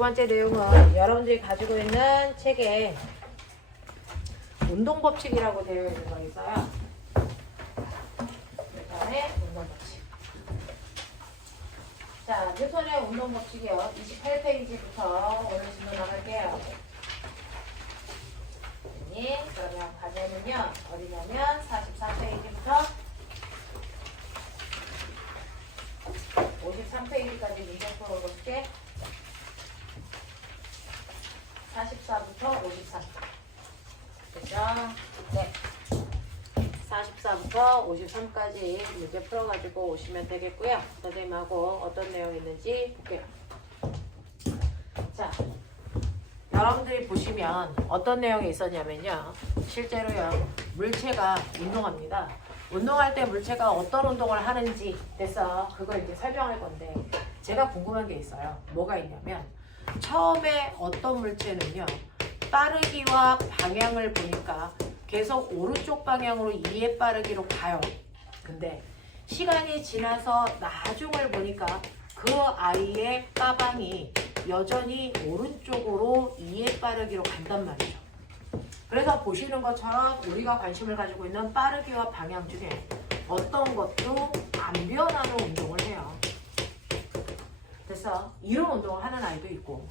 번째 내용은 여러분들이 가지고 있는 책에 운동법칙이라고 되어 있는 거 있어요. 뉴턴의 운동법칙. 자, 뉴턴의 운동법칙이요. 28페이지부터 오늘 진도 나갈게요. 그러면 과제는요, 어디냐면 44페이지부터 53페이지까지 문제 풀어볼게. 44부터 53. 그죠? 네. 44부터 53까지 문제 풀어가지고 오시면 되겠고요. 선생님하고 어떤 내용이 있는지 볼게요. 자, 여러분들이 보시면 어떤 내용이 있었냐면요. 실제로요, 물체가 운동합니다. 운동할 때 물체가 어떤 운동을 하는지 돼서 그걸 이렇게 설명할 건데, 제가 궁금한 게 있어요. 뭐가 있냐면, 처음에 어떤 물체는요, 빠르기와 방향을 보니까 계속 오른쪽 방향으로 2의 빠르기로 가요. 근데 시간이 지나서 나중을 보니까 그 아이의 빠방이 여전히 오른쪽으로 2의 빠르기로 간단 말이죠. 그래서 보시는 것처럼 우리가 관심을 가지고 있는 빠르기와 방향 중에 어떤 것도 안 변하는 운동을 해요. 그래서 이런 운동을 하는 아이도 있고,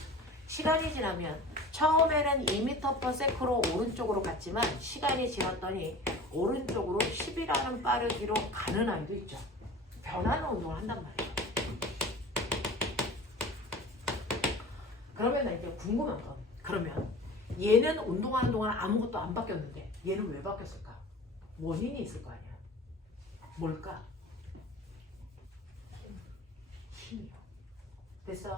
시간이 지나면 처음에는 2m/s로 오른쪽으로 갔지만 시간이 지났더니 오른쪽으로 10이라는 빠르기로 가는 아이도 있죠. 변하는 운동을 한단 말이에요. 그러면 나 이제 궁금한 건, 그러면 얘는 운동하는 동안 아무것도 안 바뀌었는데 얘는 왜 바뀌었을까? 원인이 있을 거 아니야. 뭘까? 힘이요. 그래서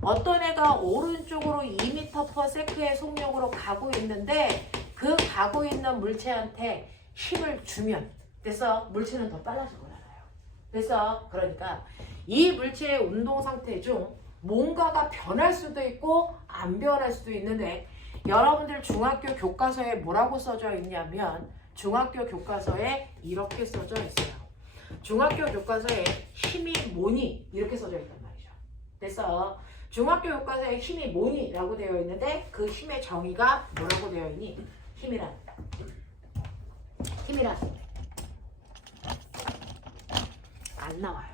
어떤 애가 오른쪽으로 2m/s의 속력으로 가고 있는데 그 가고 있는 물체한테 힘을 주면, 그래서 물체는 더 빨라질 거잖아요. 그래서 그러니까 이 물체의 운동 상태 중 뭔가가 변할 수도 있고 안 변할 수도 있는데, 여러분들 중학교 교과서에 뭐라고 써져 있냐면, 중학교 교과서에 이렇게 써져 있어요. 중학교 교과서에 힘이 뭐니? 이렇게 써져 있단 말이죠. 그래서 중학교 교과서에 힘이 뭐니? 라고 되어 있는데, 그 힘의 정의가 뭐라고 되어 있니? 힘이란 안 나와요.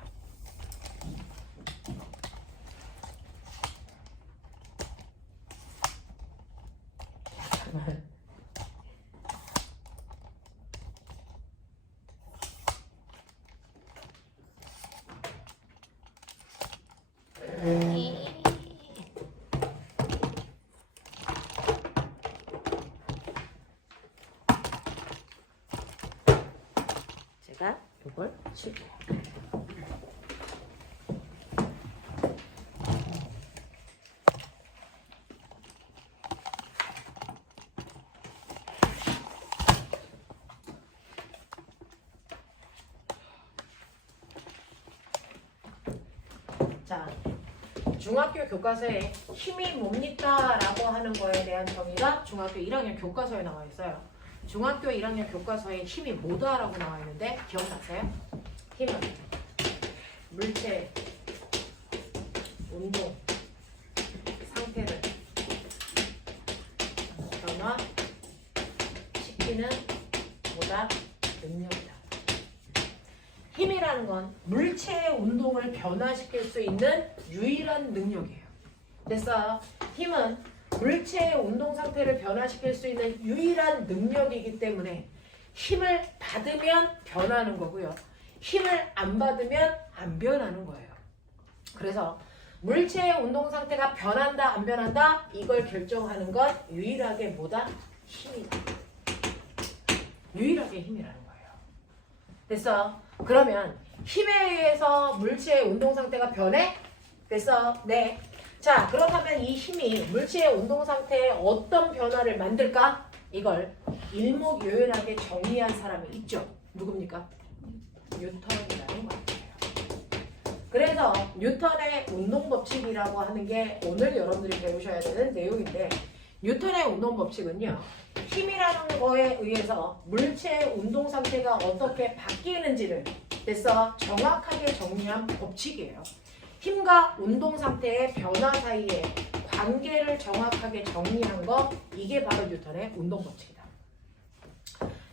제가 이걸 칠게요. 자, 중학교 교과서에 힘이 뭡니까? 라고 하는 거에 대한 정의가 중학교 1학년 교과서에 나와 있어요. 중학교 1학년 교과서에 힘이 뭐다? 라고 나와 있는데 기억나세요? 힘은 물체, 운동, 상태를 변화시키는 뭐다? 능력이다. 힘이라는 건 물체의 운동을 변화시킬 수 있는 유일한 능력이에요. 그래서 힘은 물체의 운동 상태를 변화시킬 수 있는 유일한 능력이기 때문에 힘을 받으면 변하는 거고요. 힘을 안 받으면 안 변하는 거예요. 그래서 물체의 운동 상태가 변한다 안 변한다, 이걸 결정하는 건 유일하게 뭐다? 힘이다. 유일하게 힘이라는 거예요. 그래서 그러면 힘에 의해서 물체의 운동 상태가 변해? 그래서 네. 자, 그렇다면 이 힘이 물체의 운동 상태에 어떤 변화를 만들까? 이걸 일목요연하게 정의한 사람이 있죠. 누굽니까? 뉴턴이라는 거예요. 그래서 뉴턴의 운동법칙이라고 하는 게 오늘 여러분들이 배우셔야 되는 내용인데, 뉴턴의 운동법칙은요, 힘이라는 거에 의해서 물체의 운동 상태가 어떻게 바뀌는지를 그래서 정확하게 정리한 법칙이에요. 힘과 운동 상태의 변화 사이에 관계를 정확하게 정리한 거 이게 바로 뉴턴의 운동 법칙이다.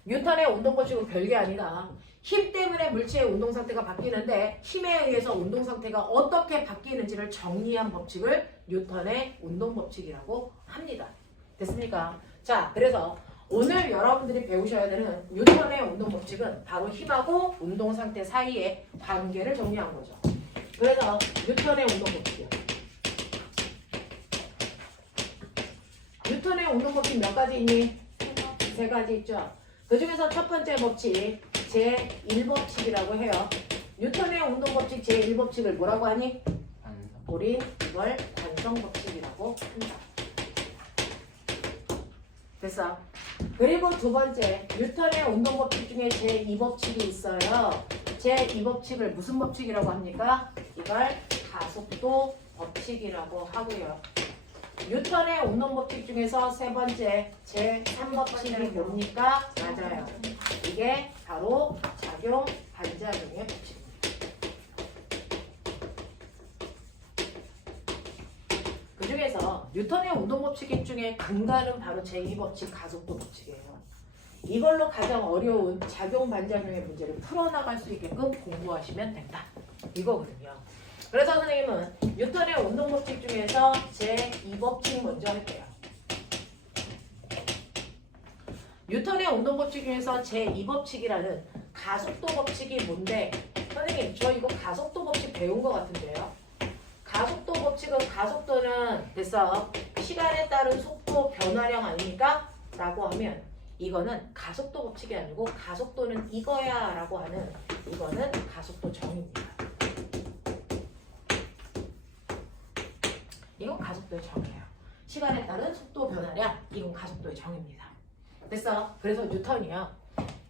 뉴턴의 운동 법칙은 별게 아니라 힘 때문에 물체의 운동 상태가 바뀌는데 힘에 의해서 운동 상태가 어떻게 바뀌는지를 정리한 법칙을 뉴턴의 운동 법칙이라고 합니다. 됐습니까? 자, 그래서 오늘 여러분들이 배우셔야 되는 뉴턴의 운동 법칙은 바로 힘하고 운동 상태 사이의 관계를 정리한 거죠. 그래서 뉴턴의 운동 법칙이요. 뉴턴의 운동 법칙 몇 가지 있니? 세 가지 있죠. 그 중에서 첫 번째 법칙 제1법칙이라고 해요. 뉴턴의 운동 법칙 제1법칙을 뭐라고 하니? 우린 이걸 관성 법칙이라고 한다. 됐어. 그리고 두 번째 뉴턴의 운동 법칙 중에 제2법칙이 있어요. 제2법칙을 무슨 법칙이라고 합니까? 이걸 가속도 법칙이라고 하고요. 뉴턴의 운동 법칙 중에서 세 번째 제3법칙이 뭡니까? 맞아요. 이게 바로 작용 반작용의 법칙입니다. 그 중에서 뉴턴의 운동 법칙 중에 근간은 바로 제2법칙 가속도 법칙이에요. 이걸로 가장 어려운 작용 반작용의 문제를 풀어나갈 수 있게끔 공부하시면 된다. 이거거든요. 그래서 선생님은 뉴턴의 운동 법칙 중에서 제2법칙 먼저 할게요. 뉴턴의 운동 법칙 중에서 제2법칙이라는 가속도 법칙이 뭔데? 선생님, 저 이거 가속도 법칙 배운 것 같은데요. 가속도 법칙은 가속도는 됐어. 시간에 따른 속도 변화량 아닙니까? 라고 하면 이거는 가속도 법칙이 아니고 가속도는 이거야 라고 하는 이거는 가속도 정의입니다. 이건 가속도의 정의예요. 시간에 따른 속도 변화량 이건 가속도의 정의입니다. 됐어? 그래서 뉴턴이요.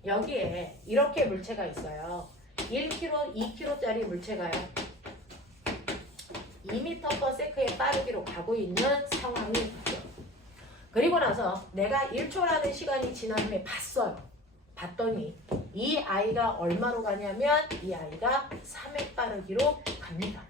여기에 이렇게 물체가 있어요. 1km, 2km짜리 물체가요. 2m/s에 빠르기로 가고 있는 상황이 있죠. 그리고 나서 내가 1초라는 시간이 지난 후에 봤어요. 봤더니 이 아이가 얼마로 가냐면 이 아이가 3의 빠르기로 갑니다.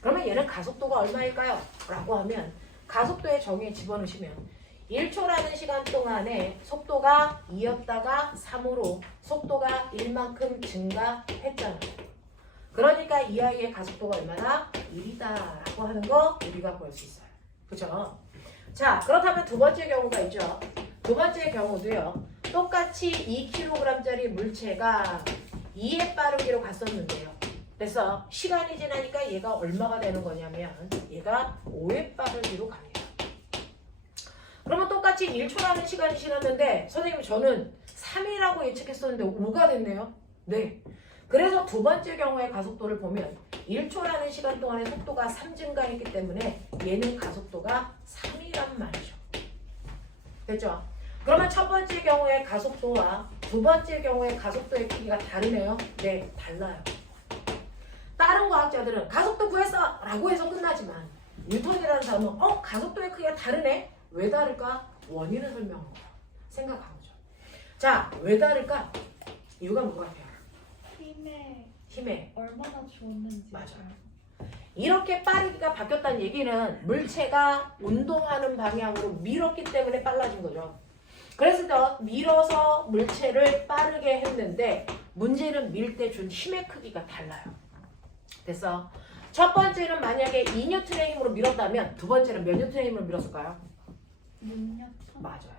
그러면 얘는 가속도가 얼마일까요? 라고 하면 가속도의 정의에 집어넣으시면 1초라는 시간 동안에 속도가 2였다가 3으로 속도가 1만큼 증가했잖아요. 그러니까 이 아이의 가속도가 얼마나? 1이다 라고 하는 거 우리가 볼 수 있어요. 그죠? 자, 그렇다면 두 번째 경우가 있죠. 두 번째 경우도요. 똑같이 2kg짜리 물체가 2의 빠르기로 갔었는데요. 그래서 시간이 지나니까 얘가 얼마가 되는 거냐면 얘가 5의 빠르기로 갑니다. 그러면 똑같이 1초라는 시간이 지났는데 선생님 저는 3이라고 예측했었는데 5가 됐네요. 네. 그래서 두 번째 경우의 가속도를 보면 1초라는 시간 동안에 속도가 3 증가했기 때문에 얘는 가속도가 3이란 말이죠. 됐죠? 그러면 첫 번째 경우의 가속도와 두 번째 경우의 가속도의 크기가 다르네요. 네, 달라요. 다른 과학자들은 가속도 구했어! 라고 해서 끝나지만 뉴턴이라는 사람은 가속도의 크기가 다르네? 왜 다를까? 원인을 설명한 거예요. 생각한 거죠. 자, 왜 다를까? 이유가 뭔 것 같아요? 힘에 얼마나 좋았는지. 맞아요. 이렇게 빠르기가 바뀌었다는 얘기는 물체가 운동하는 방향으로 밀었기 때문에 빨라진 거죠. 그래서 밀어서 물체를 빠르게 했는데 문제는 밀 때 준 힘의 크기가 달라요. 됐어? 첫 번째는 만약에 2N의 힘으로 밀었다면 두 번째는 몇 N의 힘으로 밀었을까요? 6년. 맞아요.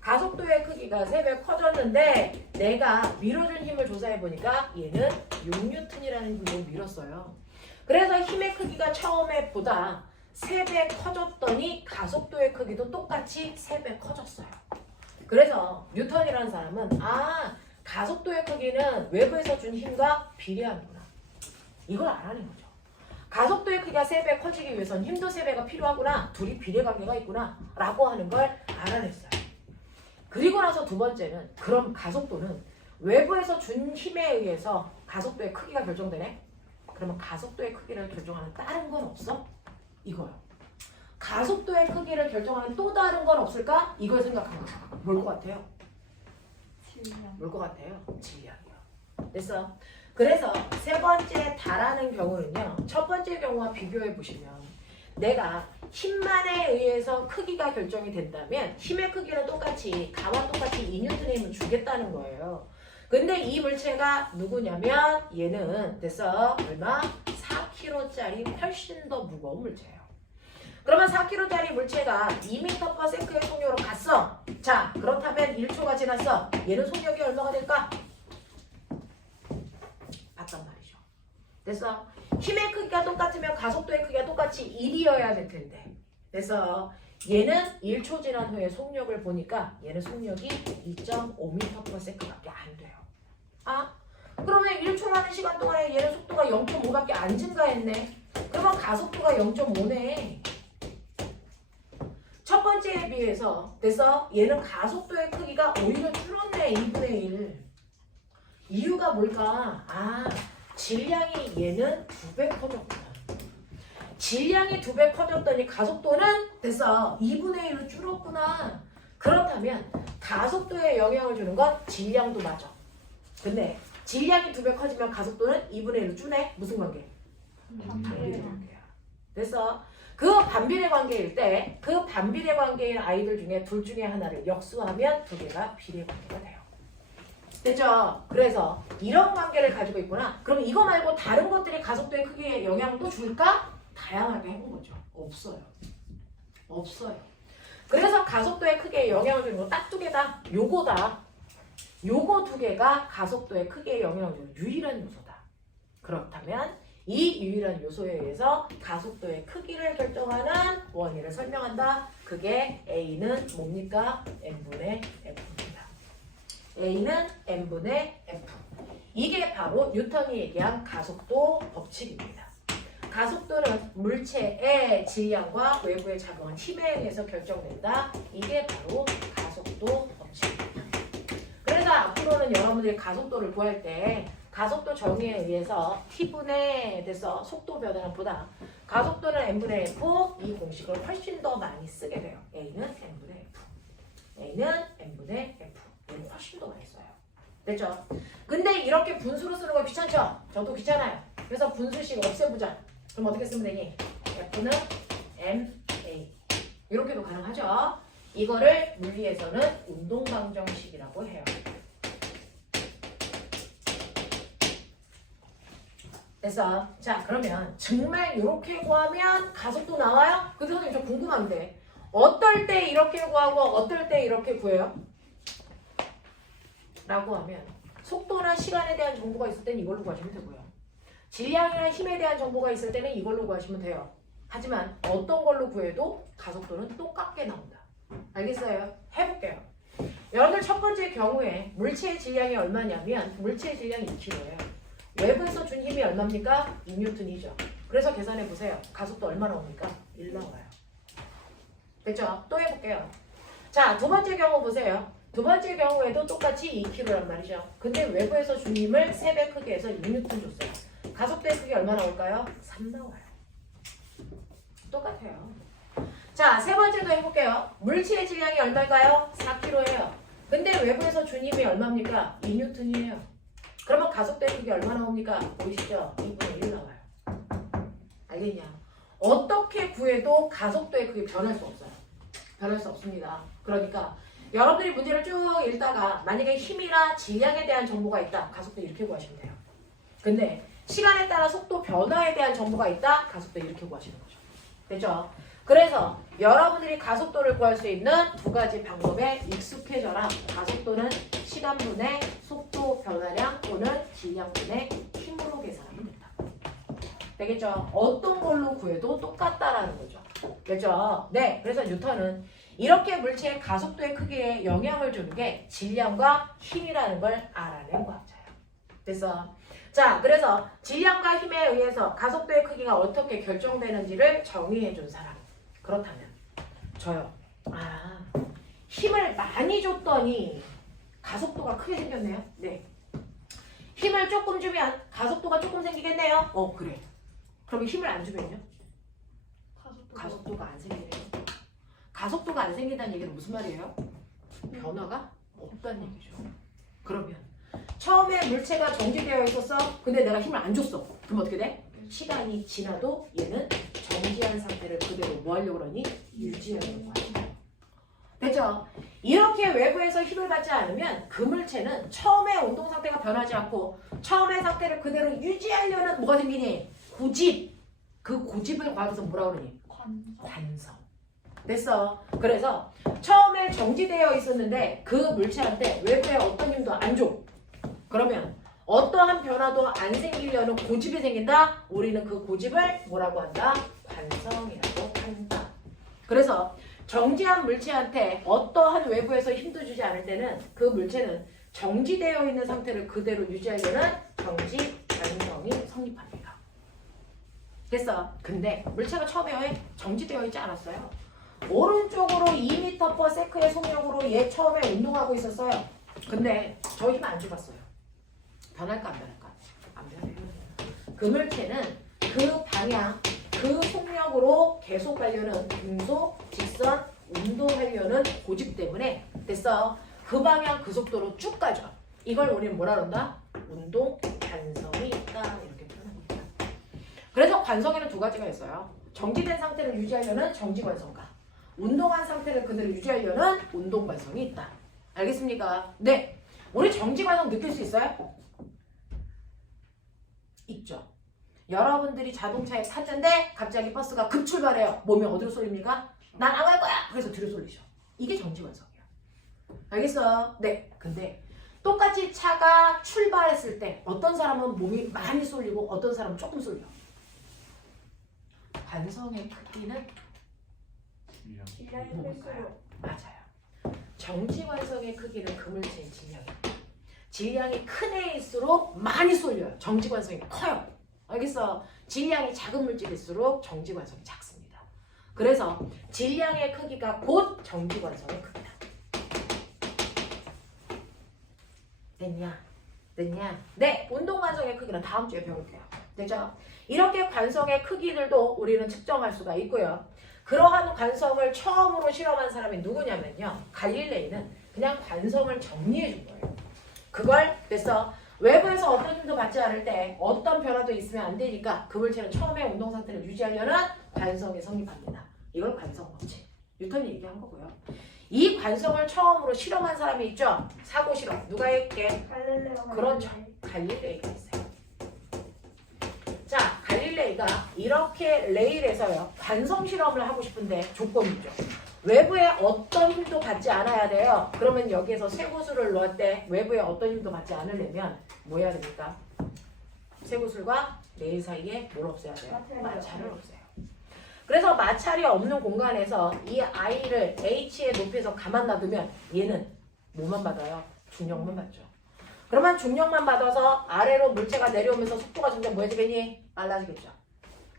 가속도의 크기가 3배 커졌는데 내가 밀어준 힘을 조사해보니까 얘는 6N이라는 힘으로 밀었어요. 그래서 힘의 크기가 처음에 보다 3배 커졌더니 가속도의 크기도 똑같이 3배 커졌어요. 그래서 뉴턴이라는 사람은 가속도의 크기는 외부에서 준 힘과 비례하는구나. 이걸 알아낸 거죠. 가속도의 크기가 3배 커지기 위해선 힘도 3배가 필요하구나. 둘이 비례관계가 있구나. 라고 하는 걸 알아냈어요. 그리고 나서 두 번째는 그럼 가속도는 외부에서 준 힘에 의해서 가속도의 크기가 결정되네? 그러면 가속도의 크기를 결정하는 다른 건 없어? 이거요. 가속도의 크기를 결정하는 또 다른 건 없을까? 이걸 생각한 거죠. 뭘 것 같아요? 질량. 뭘 것 같아요? 질량이요. 됐어? 그래서 세 번째 다라는 경우는요. 첫 번째 경우와 비교해 보시면 내가 힘만에 의해서 크기가 결정이 된다면 힘의 크기는 똑같이 가와 똑같이 2N의 힘을 주겠다는 거예요. 근데 이 물체가 누구냐면 얘는 됐어. 얼마? 4kg짜리 훨씬 더 무거운 물체예요. 그러면 4kg짜리 물체가 2m/s의 속력으로 갔어. 자, 그렇다면 1초가 지났어. 얘는 속력이 얼마가 될까? 봤단 말이죠. 됐어? 힘의 크기가 똑같으면 가속도의 크기가 똑같이 1이어야 될 텐데. 그래서 얘는 1초 지난 후에 속력을 보니까 얘는 속력이 2.5m/s밖에 안 돼요. 아? 그러면 1초라는 시간 동안에 얘는 속도가 0.5밖에 안 증가했네. 그러면 가속도가 0.5네. 첫 번째에 비해서 됐어? 얘는 가속도의 크기가 오히려 줄었네. 2분의 1. 이유가 뭘까? 아, 질량이 얘는 2배 커졌구나. 질량이 2배 커졌더니 가속도는 됐어. 2분의 1로 줄었구나. 그렇다면 가속도에 영향을 주는 건 질량도 맞아. 근데 질량이 2배 커지면 가속도는 2분의 1로 줄네. 무슨 관계? 반비례 관계야. 그래서 그 반비례 관계일 때 그 반비례 관계인 아이들 중에 둘 중에 하나를 역수하면 두 개가 비례 관계가 돼요. 됐죠? 그래서 이런 관계를 가지고 있구나. 그럼 이거 말고 다른 것들이 가속도의 크기에 영향도 줄까? 다양하게 해본 거죠. 없어요. 없어요. 그래서 가속도의 크기에 영향을 주는 거 딱 두 개다. 요거다. 요거 두 개가 가속도의 크기에 영향을 주는 유일한 요소다. 그렇다면 이 유일한 요소에 의해서 가속도의 크기를 결정하는 원인을 설명한다. 그게 A는 뭡니까? N분의 F입니다. A는 N분의 F. 이게 바로 뉴턴이 얘기한 가속도 법칙입니다. 가속도는 물체의 질량과 외부에 작용한 힘에 의해서 결정된다. 이게 바로 가속도 법칙입니다. 그래서 앞으로는 여러분들이 가속도를 구할 때 가속도 정의에 의해서 t분의 돼서 속도 변화보다 가속도는 n분의 f 이 공식을 훨씬 더 많이 쓰게 돼요. a는 n분의 f, a는 n분의 f 이걸 훨씬 더 많이 써요. 됐죠? 근데 이렇게 분수로 쓰는 거 귀찮죠? 저도 귀찮아요. 그래서 분수식 없애보자. 그럼 어떻게 쓰면 되니? f는 ma 이렇게도 가능하죠? 이거를 물리에서는 운동방정식이라고 해요. 됐어. 자, 그러면 정말 이렇게 구하면 가속도 나와요? 근데 선생님 저 궁금한데 어떨 때 이렇게 구하고 어떨 때 이렇게 구해요? 라고 하면 속도나 시간에 대한 정보가 있을 때는 이걸로 구하시면 되고요. 질량이나 힘에 대한 정보가 있을 때는 이걸로 구하시면 돼요. 하지만 어떤 걸로 구해도 가속도는 똑같게 나온다. 알겠어요? 해볼게요. 여러분들 첫 번째 경우에 물체의 질량이 얼마냐면 물체의 질량이 2kg예요. 외부에서 준 힘이 얼마입니까? 2N이죠. 그래서 계산해 보세요. 가속도 얼마 나옵니까? 1 나와요. 됐죠? 또 해볼게요. 자, 두 번째 경우 보세요. 두 번째 경우에도 똑같이 2kg란 말이죠. 근데 외부에서 준 힘을 3배 크게 해서 2N 줬어요. 가속도의 크기 얼마 나올까요? 3 나와요. 똑같아요. 자, 세 번째도 해볼게요. 물체의 질량이 얼마일까요? 4kg예요. 근데 외부에서 준 힘이 얼마입니까? 2N이에요. 그러면 가속도의 크기 얼마 나옵니까? 보이시죠? 2분의 1 나와요. 알겠냐? 어떻게 구해도 가속도의 크기 변할 수 없어요. 변할 수 없습니다. 그러니까 여러분들이 문제를 쭉 읽다가 만약에 힘이나 질량에 대한 정보가 있다. 가속도 이렇게 구하시면 돼요. 근데 시간에 따라 속도 변화에 대한 정보가 있다. 가속도 이렇게 구하시는 거죠. 됐죠? 그래서 여러분들이 가속도를 구할 수 있는 두 가지 방법에 익숙해져라. 가속도는 시간분의 속도 변화량 또는 질량분의 힘으로 계산하면 된다. 되겠죠? 어떤 걸로 구해도 똑같다라는 거죠. 됐죠? 네, 그래서 뉴턴은 이렇게 물체의 가속도의 크기에 영향을 주는 게 질량과 힘이라는 걸 알아낸 과학자예요. 됐어? 자, 그래서 질량과 힘에 의해서 가속도의 크기가 어떻게 결정되는지를 정의해 준 사람. 그렇다면 저요. 아, 힘을 많이 줬더니 가속도가 크게 생겼네요. 네. 힘을 조금 주면 가속도가 조금 생기겠네요. 그래. 그럼 힘을 안 주면요? 가속도가 안 생기네요. 가속도가 안 생긴다는 얘기는 무슨 말이에요? 변화가 없다는 얘기죠. 그러면 처음에 물체가 정지되어 있었어. 근데 내가 힘을 안 줬어. 그럼 어떻게 돼? 시간이 지나도 얘는 정지한 상태를 그대로 뭐 하려고 그러니? 유지하려고 하죠. 됐죠? 이렇게 외부에서 힘을 받지 않으면 그 물체는 처음에 운동 상태가 변하지 않고 처음의 상태를 그대로 유지하려는 뭐가 생기니? 고집. 그 고집을 과학에서 뭐라 그러니? 관성. 됐어. 그래서 처음에 정지되어 있었는데 그 물체한테 외부에 어떤 힘도 안 줘. 그러면 어떠한 변화도 안 생기려는 고집이 생긴다? 우리는 그 고집을 뭐라고 한다? 관성이라고 한다. 그래서 정지한 물체한테 어떠한 외부에서 힘도 주지 않을 때는 그 물체는 정지되어 있는 상태를 그대로 유지하려는 정지 관성이 성립합니다. 됐어. 근데 물체가 처음에 정지되어 있지 않았어요. 오른쪽으로 2m/s의 속력으로 얘 처음에 운동하고 있었어요. 근데 저 힘 안 줘봤어요. 변할까 안 변할까? 안 변해요. 그 물체는 그 방향, 그 속력으로 계속 가려는 등속, 직선, 운동하려는 고집 때문에 됐어. 그 방향, 그 속도로 쭉 가죠. 이걸 우리는 뭐라 그런다? 운동 관성이 있다. 이렇게 표현합니다. 그래서 관성에는 두 가지가 있어요. 정지된 상태를 유지하려는 정지관성과 운동한 상태를 그대로 유지하려는 운동관성이 있다. 알겠습니까? 네. 우리 정지관성 느낄 수 있어요? 있죠. 여러분들이 자동차에 탔는데 갑자기 버스가 급출발해요. 몸이 어디로 쏠립니까? 난 안 갈 거야! 그래서 뒤로 쏠리죠. 이게 정지관성이야. 알겠어? 네. 근데 똑같이 차가 출발했을 때 어떤 사람은 몸이 많이 쏠리고 어떤 사람은 조금 쏠려. 관성의 크기는 질량이 뭘까요? 맞아요. 정지관성의 크기는 그 물체의 질량이에요. 질량이 큰 애일수록 많이 쏠려요. 정지관성이 커요. 알겠어? 질량이 작은 물질일수록 정지관성이 작습니다. 그래서 질량의 크기가 곧 정지관성의 크기다. 됐냐? 됐냐? 네! 운동관성의 크기는 다음 주에 배울게요. 되죠? 이렇게 관성의 크기들도 우리는 측정할 수가 있고요. 그러한 관성을 처음으로 실험한 사람이 누구냐면요. 갈릴레이는 그냥 관성을 정리해 준 거예요. 그걸 그래서 외부에서 어떤 힘도 받지 않을 때 어떤 변화도 있으면 안 되니까 그 물체는 처음에 운동 상태를 유지하려는 관성이 성립합니다. 이걸 관성 법칙. 뉴턴이 얘기한 거고요. 이 관성을 처음으로 실험한 사람이 있죠. 사고 실험. 누가 했게? 갈릴레오가 그렇죠. 갈릴레이가 있어요. 자, 갈릴레이가 이렇게 레일에서요. 관성 실험을 하고 싶은데 조건이죠. 외부에 어떤 힘도 받지 않아야 돼요. 그러면 여기에서 쇠구슬을 넣을 때 외부에 어떤 힘도 받지 않으려면 뭐 해야 됩니까? 쇠구슬과 레일 사이에 뭘 없애야 돼요? 마찰을 없애요. 그래서 마찰이 없는 공간에서 이 I를 H의 높이에서 가만 놔두면 얘는 뭐만 받아요? 중력만 받죠. 그러면 중력만 받아서 아래로 물체가 내려오면서 속도가 점점 뭐해지겠니? 빨라지겠죠.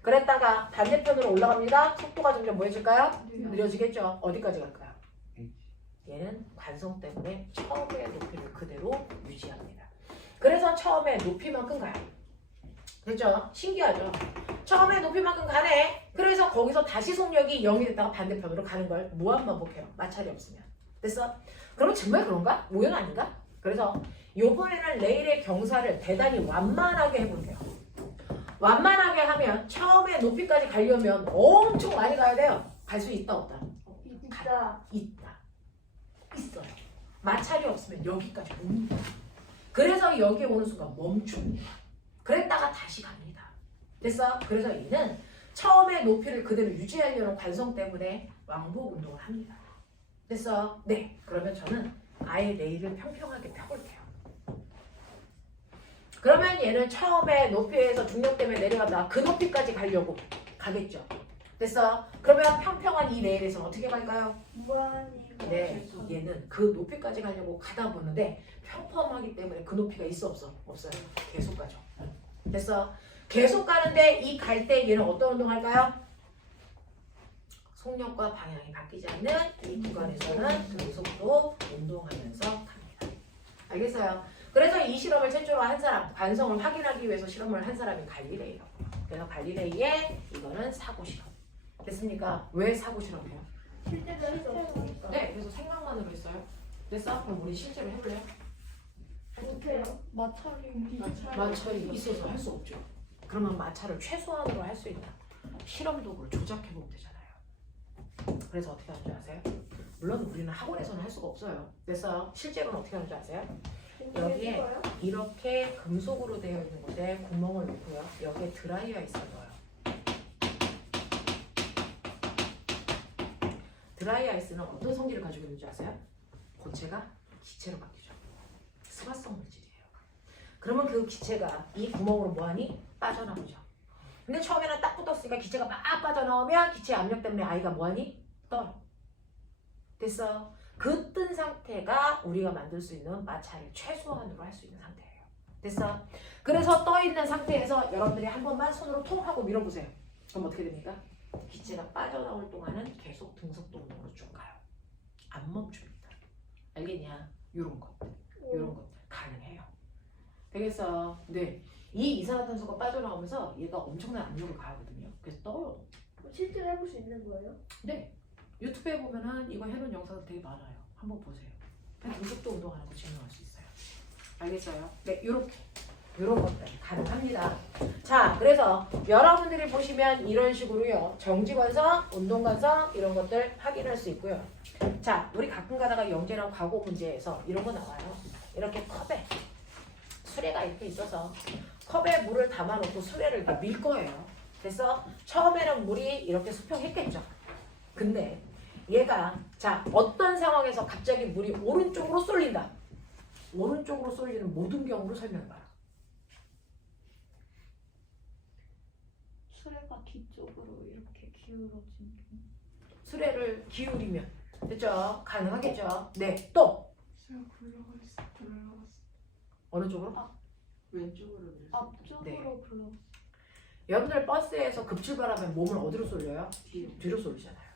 그랬다가 반대편으로 올라갑니다. 속도가 점점 뭐해질까요? 느려지겠죠. 어디까지 갈까요? 얘는 관성 때문에 처음의 높이를 그대로 유지합니다. 그래서 처음에 높이만큼 가요. 됐죠? 신기하죠? 처음에 높이만큼 가네. 그래서 거기서 다시 속력이 0이 됐다가 반대편으로 가는 걸 무한반복해요. 마찰이 없으면. 됐어? 그러면 정말 그런가? 우연 아닌가? 그래서 요번에는 레일의 경사를 대단히 완만하게 해볼게요. 완만하게 하면 처음에 높이까지 가려면 엄청 많이 가야 돼요. 갈 수 있다 없다? 있다. 있다. 있어요. 마찰이 없으면 여기까지 옵니다. 그래서 여기에 오는 순간 멈춥니다. 그랬다가 다시 갑니다. 됐어? 그래서 얘는 처음에 높이를 그대로 유지하려는 관성 때문에 왕복 운동을 합니다. 됐어? 네. 그러면 저는 아예 레일을 평평하게 펴볼게요. 그러면 얘는 처음에 높이에서 중력 때문에 내려가다가 그 높이까지 가려고 가겠죠. 됐어? 그러면 평평한 이 레일에서 어떻게 갈까요? 무한히. 네, 얘는 그 높이까지 가려고 가다 보는데 평평하기 때문에 그 높이가 있어 없어? 없어요. 계속 가죠. 됐어? 계속 가는데 이 갈 때 얘는 어떤 운동할까요? 속력과 방향이 바뀌지 않는 이 구간에서는 등속도 운동하면서 갑니다. 알겠어요? 그래서 이 실험을 최초로 한 사람, 관성을 확인하기 위해서 실험을 한 사람이 갈릴레이라고. 그래서 갈릴레이의 이거는 사고 실험. 됐습니까? 왜 사고 실험이에요? 실제로 했었으니까. 네, 그래서 생각만으로 했어요. 됐어? 그럼 우리 실제로 해볼래요? 못해요. 마찰이 마찰이 있어서 할 수 없죠. 그러면 마찰을 최소한으로 할 수 있다. 실험 도구를 조작해 보면 되잖아요. 그래서 어떻게 하는 줄 아세요? 물론 우리는 학원에서는 할 수가 없어요. 그래서 실제로는 어떻게 하는 줄 아세요? 여기에 이렇게 금속으로 되어 있는 곳에 구멍을 넣고요. 여기에 드라이어 있어 넣어요. 드라이 아이스는 어떤 성질을 가지고 있는지 아세요? 고체가 기체로 바뀌죠. 스마성 물질이에요. 그러면 그 기체가 이 구멍으로 뭐하니? 빠져나오죠. 근데 처음에는 딱 붙었으니까 기체가 막 빠져나오면 기체 압력 때문에 아이가 뭐하니? 떠요. 됐어. 그 뜬 상태가 우리가 만들 수 있는 마찰을 최소한으로 할 수 있는 상태예요. 됐어. 그래서 떠 있는 상태에서 여러분들이 한 번만 손으로 통 하고 밀어보세요. 그럼 어떻게 됩니까? 기체가 빠져나올 동안은 계속 등속도 운동으로 쭉 가요. 안 멈춥니다. 알겠냐? 요런 것들 가능해요. 되겠어? 네. 이 이산화탄소가 빠져나오면서 얘가 엄청난 압력을 가하거든요. 그래서 떠요. 실제로 해볼 수 있는 거예요? 네. 유튜브에 보면은 이거 해놓은 영상들 되게 많아요. 한번 보세요. 그냥 등속도 운동하는 거 증명할 수 있어요. 알겠어요? 네, 요런 것들 가능합니다. 자, 그래서 여러분들이 보시면 이런 식으로요. 정지관성, 운동관성 이런 것들 확인할 수 있고요. 자, 우리 가끔 가다가 영재랑 과거 문제에서 이런 거 나와요. 이렇게 컵에 수레가 이렇게 있어서 컵에 물을 담아놓고 수레를 이렇게 밀 거예요. 그래서 처음에는 물이 이렇게 수평했겠죠. 근데 얘가 자 어떤 상황에서 갑자기 물이 오른쪽으로 쏠린다. 오른쪽으로 쏠리는 모든 경우로 설명해봐요. 수레가 뒤쪽으로 이렇게 기울어진 수레를 기울이면 됐죠? 가능하겠죠? 네, 또 수영 굴러갔어. 어느 쪽으로? 왼쪽으로 밀었어. 앞쪽으로 네. 굴러. 여러분들 버스에서 급출발하면 몸을 어디로 쏠려요? 뒤로 쏠리잖아요.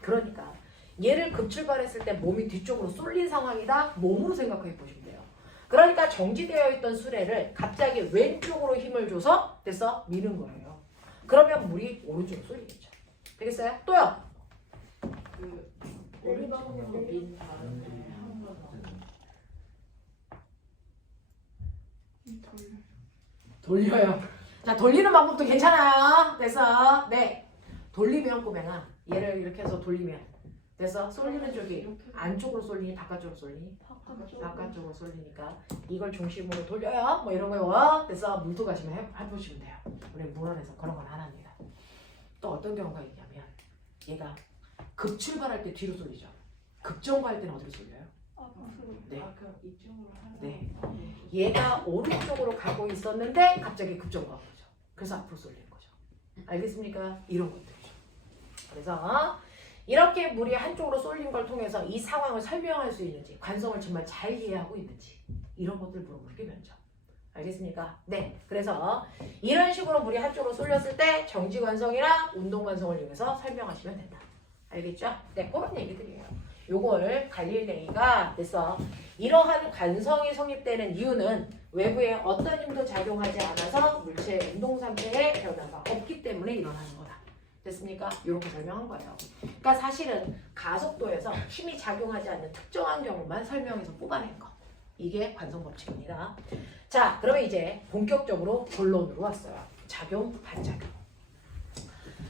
그러니까 얘를 급출발했을 때 몸이 뒤쪽으로 쏠린 상황이다. 몸으로 생각해 보시면 돼요. 그러니까 정지되어 있던 수레를 갑자기 왼쪽으로 힘을 줘서 됐어? 미는 거예요. 그러면 물이 오른쪽으로 쏠리겠죠. 되겠어요? 또요. 그 내리막으로 오른쪽으로 내리. 민 다음에 한번 돌려요. 자, 돌리는 방법도 괜찮아요. 됐어? 네. 돌리면 꼬맹아 얘를 이렇게 해서 돌리면 됐어? 쏠리는 쪽이 안쪽으로 쏠리니 바깥쪽으로 쏠리니? 바깥쪽으로 쏠리니까 이걸 중심으로 돌려요. 뭐 이런 거요. 됐어? 물도 가시면 해보시면 돼요. 우리 물원에서 그런 건 안 합니다. 또 어떤 경우가 있냐면 얘가 급출발할 때 뒤로 쏠리죠. 급정거할 때는 어디로 쏠려요? 네. 아까 이쪽으로 하는 네. 거. 얘가 오른쪽으로 가고 있었는데 갑자기 급정거한 거죠. 그래서 앞으로 쏠리는 거죠. 알겠습니까? 이런 것들이죠. 그래서 이렇게 물이 한쪽으로 쏠린 걸 통해서 이 상황을 설명할 수 있는지 관성을 정말 잘 이해하고 있는지 이런 것들 물어보는 게 면접. 알겠습니까? 네. 그래서 이런 식으로 물이 한쪽으로 쏠렸을 때 정지관성이랑 운동관성을 이용해서 설명하시면 된다. 알겠죠? 네. 그런 얘기들이에요. 요걸 갈릴레이가 그래서 이러한 관성이 성립되는 이유는 외부에 어떤 힘도 작용하지 않아서 물체의 운동 상태에 변화가 없기 때문에 일어나는 거다. 됐습니까? 이렇게 설명한 거예요. 그러니까 사실은 가속도에서 힘이 작용하지 않는 특정한 경우만 설명해서 뽑아낸 거. 이게 관성 법칙입니다. 자, 그러면 이제 본격적으로 본론으로 왔어요. 작용, 반작용.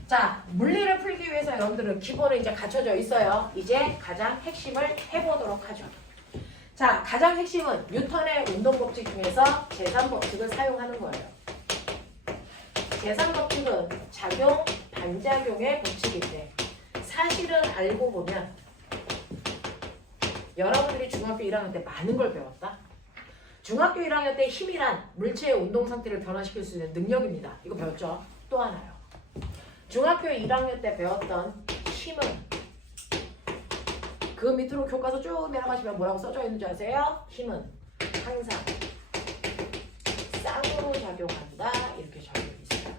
자, 물리를 풀기 위해서 여러분들은 기본은 이제 갖춰져 있어요. 이제 가장 핵심을 해보도록 하죠. 자, 가장 핵심은 뉴턴의 운동법칙 중에서 제3법칙을 사용하는 거예요. 제3법칙은 작용, 반작용의 법칙인데 사실은 알고 보면 여러분들이 중학교 1학년 때 많은 걸 배웠다. 중학교 1학년 때 힘이란 물체의 운동 상태를 변화시킬 수 있는 능력입니다. 이거 배웠죠? 또 하나요. 중학교 1학년 때 배웠던 힘은 그 밑으로 교과서 쭉 내려가시면 뭐라고 써져 있는지 아세요? 힘은 항상 쌍으로 작용한다. 이렇게 적용이 있어요.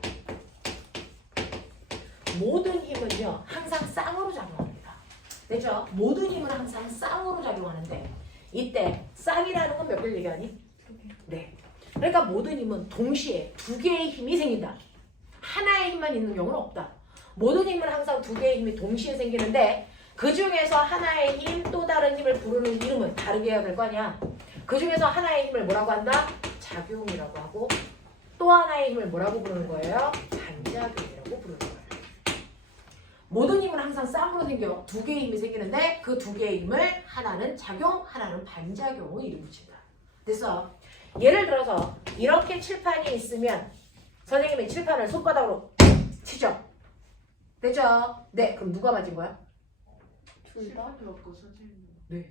모든 힘은요. 항상 쌍으로 작용합니다. 그렇죠? 모든 힘은 항상 쌍으로 작용하는데 이때 쌍이라는 건 몇 개를 얘기하니? 네. 그러니까 모든 힘은 동시에 두 개의 힘이 생긴다. 하나의 힘만 있는 경우는 없다. 모든 힘은 항상 두 개의 힘이 동시에 생기는데 그 중에서 하나의 힘, 또 다른 힘을 부르는 이름은 다르게 해야 될 거 아니야. 그 중에서 하나의 힘을 뭐라고 한다? 작용이라고 하고 또 하나의 힘을 뭐라고 부르는 거예요? 반작용이라고 부르는 거예요. 모든 힘은 항상 쌍으로 생겨. 두 개의 힘이 생기는데 그 두 개의 힘을 하나는 작용, 하나는 반작용으로 이름 붙인다. 됐어? 예를 들어서 이렇게 칠판이 있으면 선생님이 칠판을 손바닥으로 치죠. 됐죠? 네. 그럼 누가 맞은 거야? 둘 다? 실판이 없고 선생님. 네.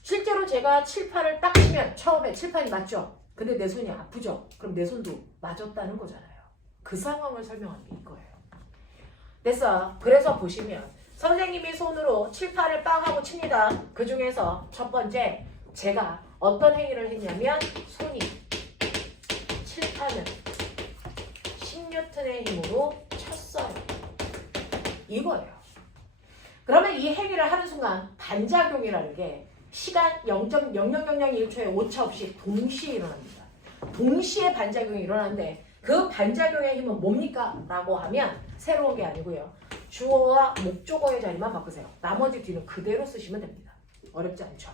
실제로 제가 칠판을 딱 치면 처음에 칠판이 맞죠? 근데 내 손이 아프죠? 그럼 내 손도 맞았다는 거잖아요. 그 상황을 설명하는 게 이거예요. 됐어. 그래서 보시면 선생님이 손으로 칠판을 빵 하고 칩니다. 그 중에서 첫 번째 제가 어떤 행위를 했냐면 손이 칠판을 10N의 힘으로 쳤어요. 이거예요. 그러면 이 행위를 하는 순간 반작용이라는 게 시간 0.0001초에 오차 없이 동시에 일어납니다. 동시에 반작용이 일어나는데 그 반작용의 힘은 뭡니까? 라고 하면 새로운 게 아니고요. 주어와 목적어의 자리만 바꾸세요. 나머지 뒤는 그대로 쓰시면 됩니다. 어렵지 않죠?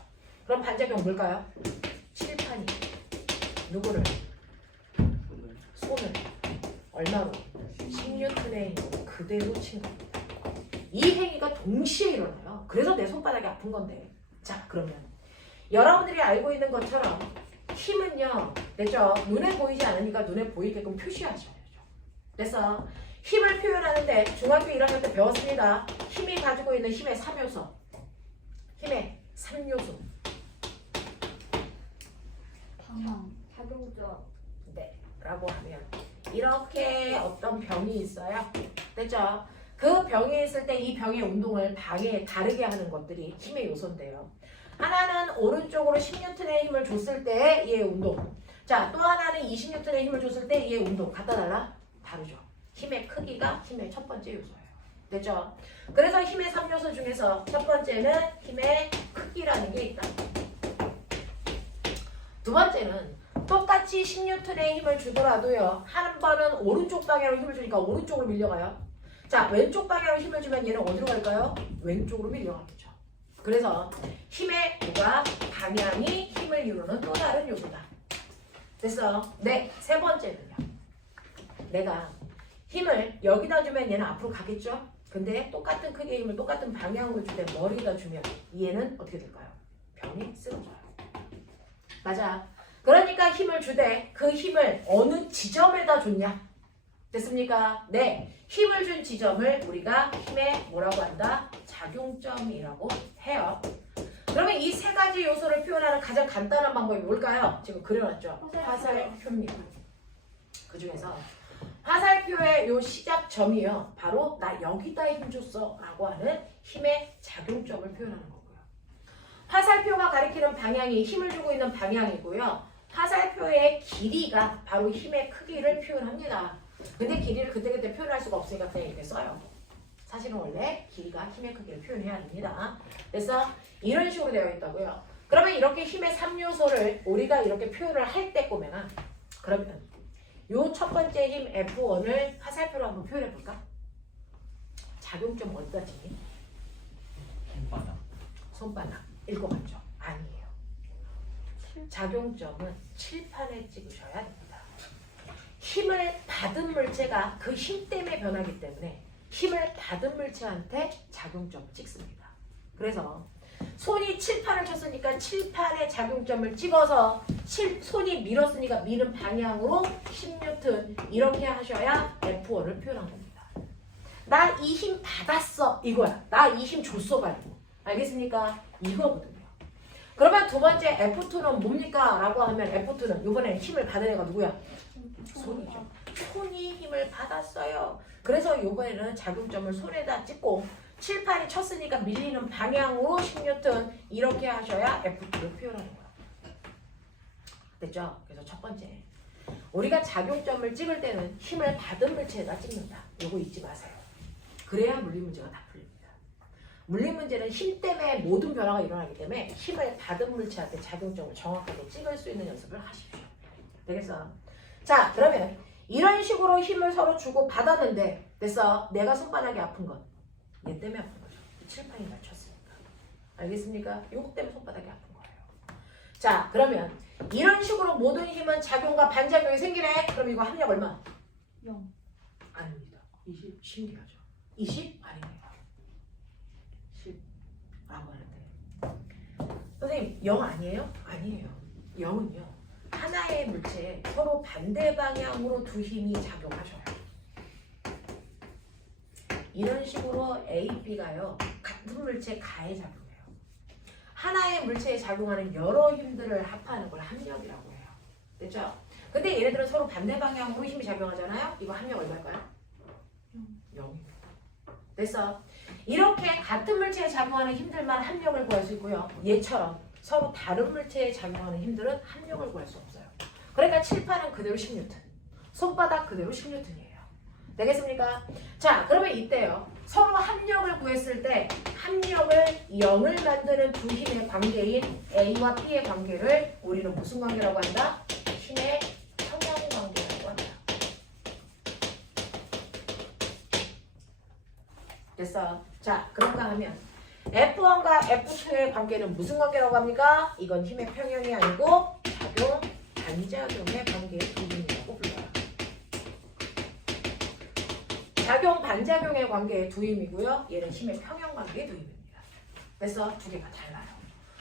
그럼 반작용 뭘까요? 칠판이 누구를? 손을 얼마로? 10N의 힘으로 그대로 친 겁니다. 이 행위가 동시에 일어나요. 그래서 내 손바닥이 아픈 건데. 자, 그러면 여러분들이 알고 있는 것처럼 힘은요, 됐죠? 눈에 보이지 않으니까 눈에 보이게끔 표시하셔야죠. 그래서 힘을 표현하는데 중학교 1학년 때 배웠습니다. 힘이 가지고 있는 힘의 3요소. 힘의 3요소. 방향, 작용점. 네, 라고 하면 이렇게 어떤 병이 있어요. 됐죠? 그 병이 있을 때 이 병의 운동을 다르게 하는 것들이 힘의 요소인데요. 하나는 오른쪽으로 10N의 힘을 줬을 때의 얘의 운동. 자, 또 하나는 20N의 힘을 줬을 때 얘의 운동. 갖다 달라? 다르죠. 힘의 크기가 힘의 첫 번째 요소예요. 됐죠? 그래서 힘의 3요소 중에서 첫 번째는 힘의 크기라는 게 있다. 두 번째는 똑같이 10N의 힘을 주더라도요. 한 번은 오른쪽 방향으로 힘을 주니까 오른쪽으로 밀려가요. 자, 왼쪽 방향으로 힘을 주면 얘는 어디로 갈까요? 왼쪽으로 밀려가겠죠. 그래서 힘의 방향이 힘을 이루는 또 다른 요소다. 됐어? 네, 세 번째는요. 내가 힘을 여기다 주면 얘는 앞으로 가겠죠? 근데 똑같은 크기의 힘을 똑같은 방향으로 줄 때 머리에다 주면 얘는 어떻게 될까요? 병이 쓰러져요. 맞아. 그러니까 힘을 주되 그 힘을 어느 지점에다 줬냐? 됐습니까? 네. 힘을 준 지점을 우리가 힘의 뭐라고 한다? 작용점이라고 해요. 그러면 이 세 가지 요소를 표현하는 가장 간단한 방법이 뭘까요? 지금 그려놨죠? 화살표입니다. 그 중에서 화살표의 요 시작점이요. 바로 나 여기다 힘 줬어 라고 하는 힘의 작용점을 표현하는 거고요. 화살표가 가리키는 방향이 힘을 주고 있는 방향이고요. 화살표의 길이가 바로 힘의 크기를 표현합니다. 근데 길이를 그때그때 표현할 수가 없으니까 그냥 이렇게 써요. 사실은 원래 길이가 힘의 크기를 표현해야 합니다. 그래서 이런 식으로 되어 있다고요. 그러면 이렇게 힘의 3요소를 우리가 이렇게 표현을 할 때 꼬매나 그러면 요 첫 번째 힘 F1을 화살표로 한번 표현해 볼까? 작용점 어디다 지니? 손바닥. 손바닥. 읽어봤죠? 아니에요. 작용점은 칠판에 찍으셔야 됩니다. 힘을 받은 물체가 그 힘 때문에 변하기 때문에 힘을 받은 물체한테 작용점을 찍습니다. 그래서 손이 칠판을 쳤으니까 칠판에 작용점을 찍어서 손이 밀었으니까 미는 방향으로 10N 이렇게 하셔야 F1을 표현한 겁니다. 나 이 힘 받았어 이거야. 나 이 힘 줬어 말고. 알겠습니까? 이거거든요. 그러면 두 번째 F2는 뭡니까? 라고 하면 F2는 이번에 힘을 받은 애가 누구야? 손이죠. 손이 힘을 받았어요. 그래서 이번에는 작용점을 손에다 찍고 칠판이 쳤으니까 밀리는 방향으로 10N 이렇게 하셔야 F2를 표현하는 거야. 됐죠? 그래서 첫 번째 우리가 작용점을 찍을 때는 힘을 받은 물체에다 찍는다. 이거 잊지 마세요. 그래야 물리 문제가 다 풀립니다. 물리 문제는 힘 때문에 모든 변화가 일어나기 때문에 힘을 받은 물체한테 작용점을 정확하게 찍을 수 있는 연습을 하십시오. 되겠어? 자, 그러면 이런 식으로 힘을 서로 주고 받았는데 됐어? 내가 손바닥이 아픈 건 얘 때문에 아픈 거죠. 칠판이 맞췄으니까. 알겠습니까? 요거 때문에 손바닥이 아픈 거예요. 자, 그러면 이런 식으로 모든 힘은 작용과 반작용이 생기네. 그럼 이거 합력 얼마? 0. 아닙니다. 20? 신기하죠. 20? 아니에요. 0 아니에요? 아니에요. 0은요. 하나의 물체에 서로 반대 방향으로 두 힘이 작용하셔요. 이런 식으로 A, B가요. 같은 물체에 가해 작용해요. 하나의 물체에 작용하는 여러 힘들을 합하는 걸 합력이라고 해요. 됐죠? 근데 얘네들은 서로 반대 방향으로 힘이 작용하잖아요. 이거 합력 얼마일까요? 0입니다. 됐어? 이렇게 같은 물체에 작용하는 힘들만 합력을 구할 수 있고요. 얘처럼 서로 다른 물체에 작용하는 힘들은 합력을 구할 수 없어요. 그러니까 칠판은 그대로 10N, 손바닥 그대로 10N이에요. 되겠습니까? 자, 그러면 이때요. 서로 합력을 구했을 때 합력을 0을 만드는 두 힘의 관계인 A와 B의 관계를 우리는 무슨 관계라고 한다? 힘의 평형 관계라고 한다. 됐어? 자, 그런가 하면 F1과 F2의 관계는 무슨 관계라고 합니까? 이건 힘의 평형이 아니고 작용, 반작용의 관계의 두 힘이라고 불러요. 작용, 반작용의 관계의 두 힘이고요. 얘는 힘의 평형 관계의 두 힘입니다. 그래서 두 개가 달라요.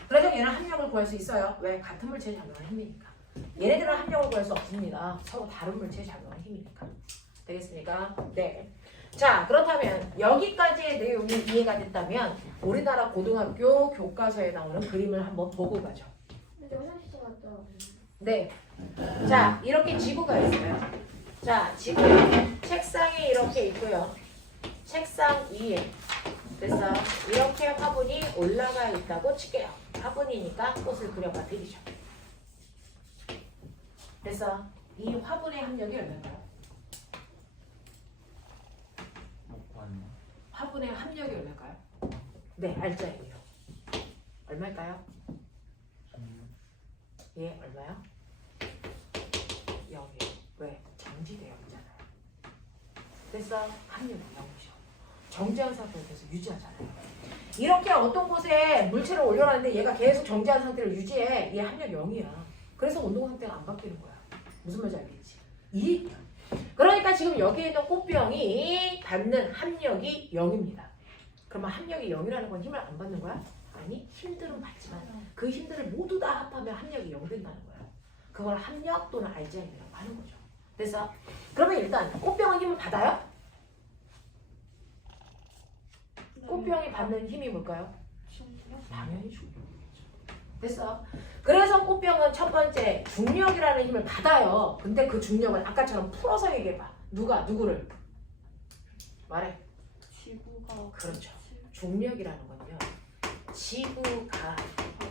그래서 얘는 합력을 구할 수 있어요. 왜? 같은 물체에 작용하는 힘이니까. 얘네들은 합력을 구할 수 없습니다. 서로 다른 물체에 작용하는 힘이니까. 되겠습니까? 네. 자, 그렇다면 여기까지의 내용이 이해가 됐다면 우리나라 고등학교 교과서에 나오는 그림을 한번 보고 가죠. 근데 화장실 갔다 네. 자, 이렇게 지구가 있어요. 자, 지구에 책상이 이렇게 있고요. 책상 위에 그래서 이렇게 화분이 올라가 있다고 칠게요. 화분이니까 꽃을 그려봐 드리죠. 그래서 이 화분의 합력이 얼마인가요? 화분의 합력이 얼마일까요? 네, 알짜예요. 얼마일까요? 예, 얼마요? 0이요. 왜? 정지대역이잖아요. 그래서 합력이 0이죠. 정지한 상태를 계속 유지하잖아요. 이렇게 어떤 곳에 물체를 올려놨는데 얘가 계속 정지한 상태를 유지해. 얘 합력 0이야. 그래서 온도 상태가 안 바뀌는 거야. 무슨 말인지 알겠지? 이 얘기야. 그러니까 지금 여기에 있는 꽃병이 받는 합력이 0입니다. 그러면 합력이 0이라는 건 힘을 안 받는 거야? 아니, 힘들은 받지만 그 힘들을 모두 다 합하면 합력이 0 된다는 거야. 그걸 합력 또는 알짜임이라고 하는 거죠. 그래서 그러면 일단 꽃병은 힘을 받아요? 꽃병이 받는 힘이 뭘까요? 당연히 중력이겠죠. 됐어? 그래서 꽃병은 첫 번째 중력이라는 힘을 받아요. 근데 그 중력을 아까처럼 풀어서 얘기해봐. 누구를? 말해. 지구가 그렇죠. 중력이라는 건요. 지구가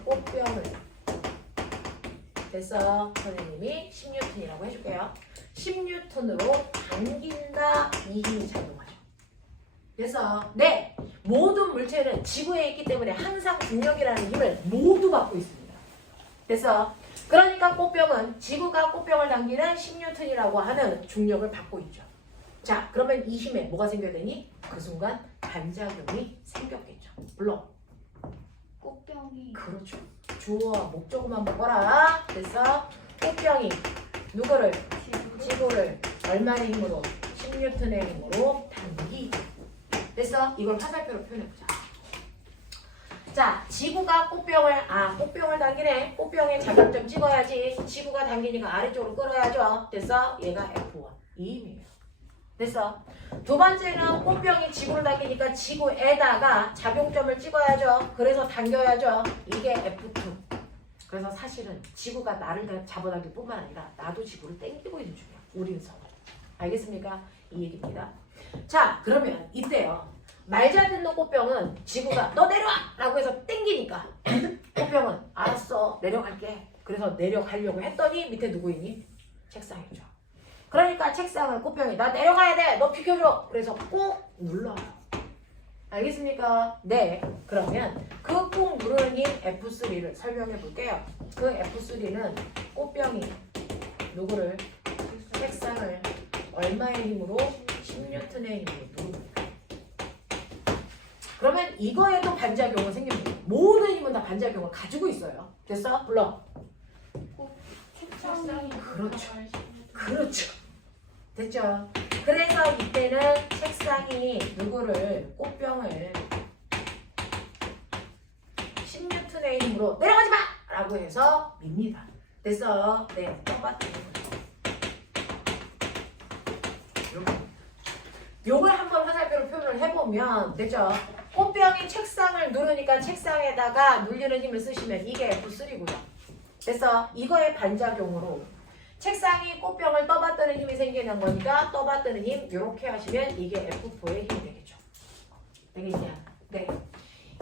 꽃병을 됐어. 선생님이 10N이라고 해줄게요. 10N으로 당긴다. 이 힘이 작용하죠. 그래서 네, 모든 물체는 지구에 있기 때문에 항상 중력이라는 힘을 모두 받고 있습니다. 그래서 그러니까 꽃병은 지구가 꽃병을 당기는 10N이라고 하는 중력을 받고 있죠. 자, 그러면 이 힘에 뭐가 생겨야 되니? 그 순간 반작용이 생겼겠죠. 물론 꽃병이 그렇죠. 주어와 목적어만 먹어라. 그래서 꽃병이 누구를? 지구를 얼마의 힘으로? 10N의 힘으로 당기죠. 그래서 이걸 화살표로 표현해보자. 자, 지구가 꽃병을 당기네. 꽃병에 자격점 찍어야지. 지구가 당기니까 아래쪽으로 끌어야죠. 됐어? 얘가 F1. 이 힘이에요. 됐어? 두 번째는 꽃병이 지구를 당기니까 지구에다가 작용점을 찍어야죠. 그래서 당겨야죠. 이게 F2. 그래서 사실은 지구가 나를 잡아당길 뿐만 아니라 나도 지구를 당기고 있는 중이야. 우리는 서로. 알겠습니까? 이 얘기입니다. 자, 그러면 이때요. 말 잘 듣는 꽃병은 지구가 너 내려와! 라고 해서 땡기니까 꽃병은 알았어 내려갈게. 그래서 내려가려고 했더니 밑에 누구 있니? 책상이죠. 그러니까 책상을 꽃병이 나 내려가야 돼! 너 비켜줘! 그래서 꾹 눌러요. 알겠습니까? 네. 그러면 그 꾹 누르는 힘 F3를 설명해 볼게요. 그 F3는 꽃병이 누구를? 책상을 얼마의 힘으로? 10N의 힘으로 누릅니다. 그러면 이거에도 반작용은 생깁니다. 모든 힘은 다 반작용을 가지고 있어요. 됐어? 불러. 책상이 그렇죠. 그렇죠. 됐죠? 그래서 이때는 책상이 누구를? 꽃병을 10N의 힘으로 내려가지 마! 라고 해서 밉니다. 됐어? 네, 떠받드는 거죠. 이렇게. 요걸 한번 화살표로 표현을 해보면 되죠? 꽃병이 책상을 누르니까 책상에다가 눌리는 힘을 쓰시면 이게 F3고요. 그래서 이거의 반작용으로 책상이 꽃병을 떠받드는 힘이 생기는 거니까 떠받드는 힘 이렇게 하시면 이게 F4의 힘이 되겠죠. 되겠냐? 네.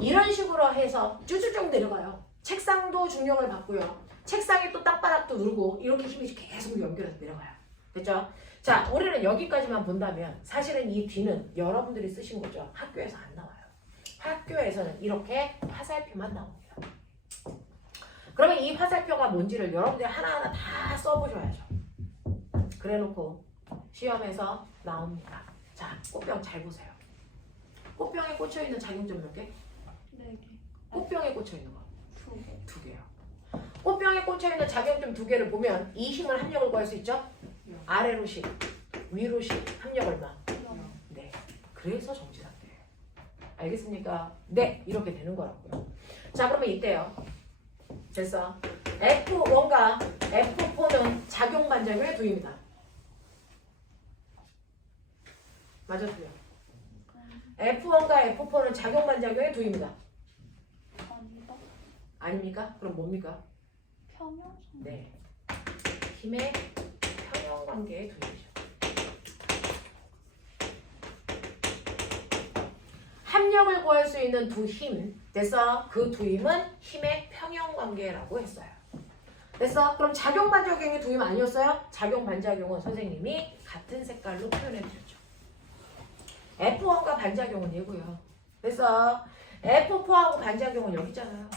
이런 식으로 해서 쭉쭉쭉 내려가요. 책상도 중력을 받고요. 책상이 또 땅바닥도 누르고 이렇게 힘이 계속 연결해서 내려가요. 됐죠? 자, 우리는 여기까지만 본다면 사실은 이 뒤는 여러분들이 쓰신 거죠. 학교에서 안 나와요. 학교에서는 이렇게 화살표만 나옵니다. 그러면 이 화살표가 뭔지를 여러분들이 하나하나 다 써보셔야죠. 그래놓고 시험에서 나옵니다. 자, 꽃병 잘 보세요. 꽃병에 꽂혀있는 작용점 몇 개? 4개. 꽃병에 꽂혀있는 거 2개. 2개요. 꽃병에 꽂혀있는 작용점 2개를 보면 이 힘을 합력을 구할 수 있죠? 아래로 10, 위로 10, 합력 얼마? 네. 그래서 정지단계예요. 알겠습니까? 네. 이렇게 되는 거라고요. 자, 그러면 이때요. 됐어. F1과 F4는 작용 반작용의 두입니다. 맞아, 두요. F1과 F4는 작용 반작용의 두입니다. 아니다. 아닙니까? 그럼 뭡니까? 평형. 네. 힘의 평형 관계의 두입이죠. 합력을 구할 수 있는 두 힘. 됐어? 그 두 힘은 힘의 평형 관계라고 했어요. 됐어? 그럼 작용 반작용이 두 힘 아니었어요? 작용 반작용은 선생님이 같은 색깔로 표현해 주셨죠. F1과 반작용은 얘고요. 됐어? F4하고 반작용은 여기 있잖아요.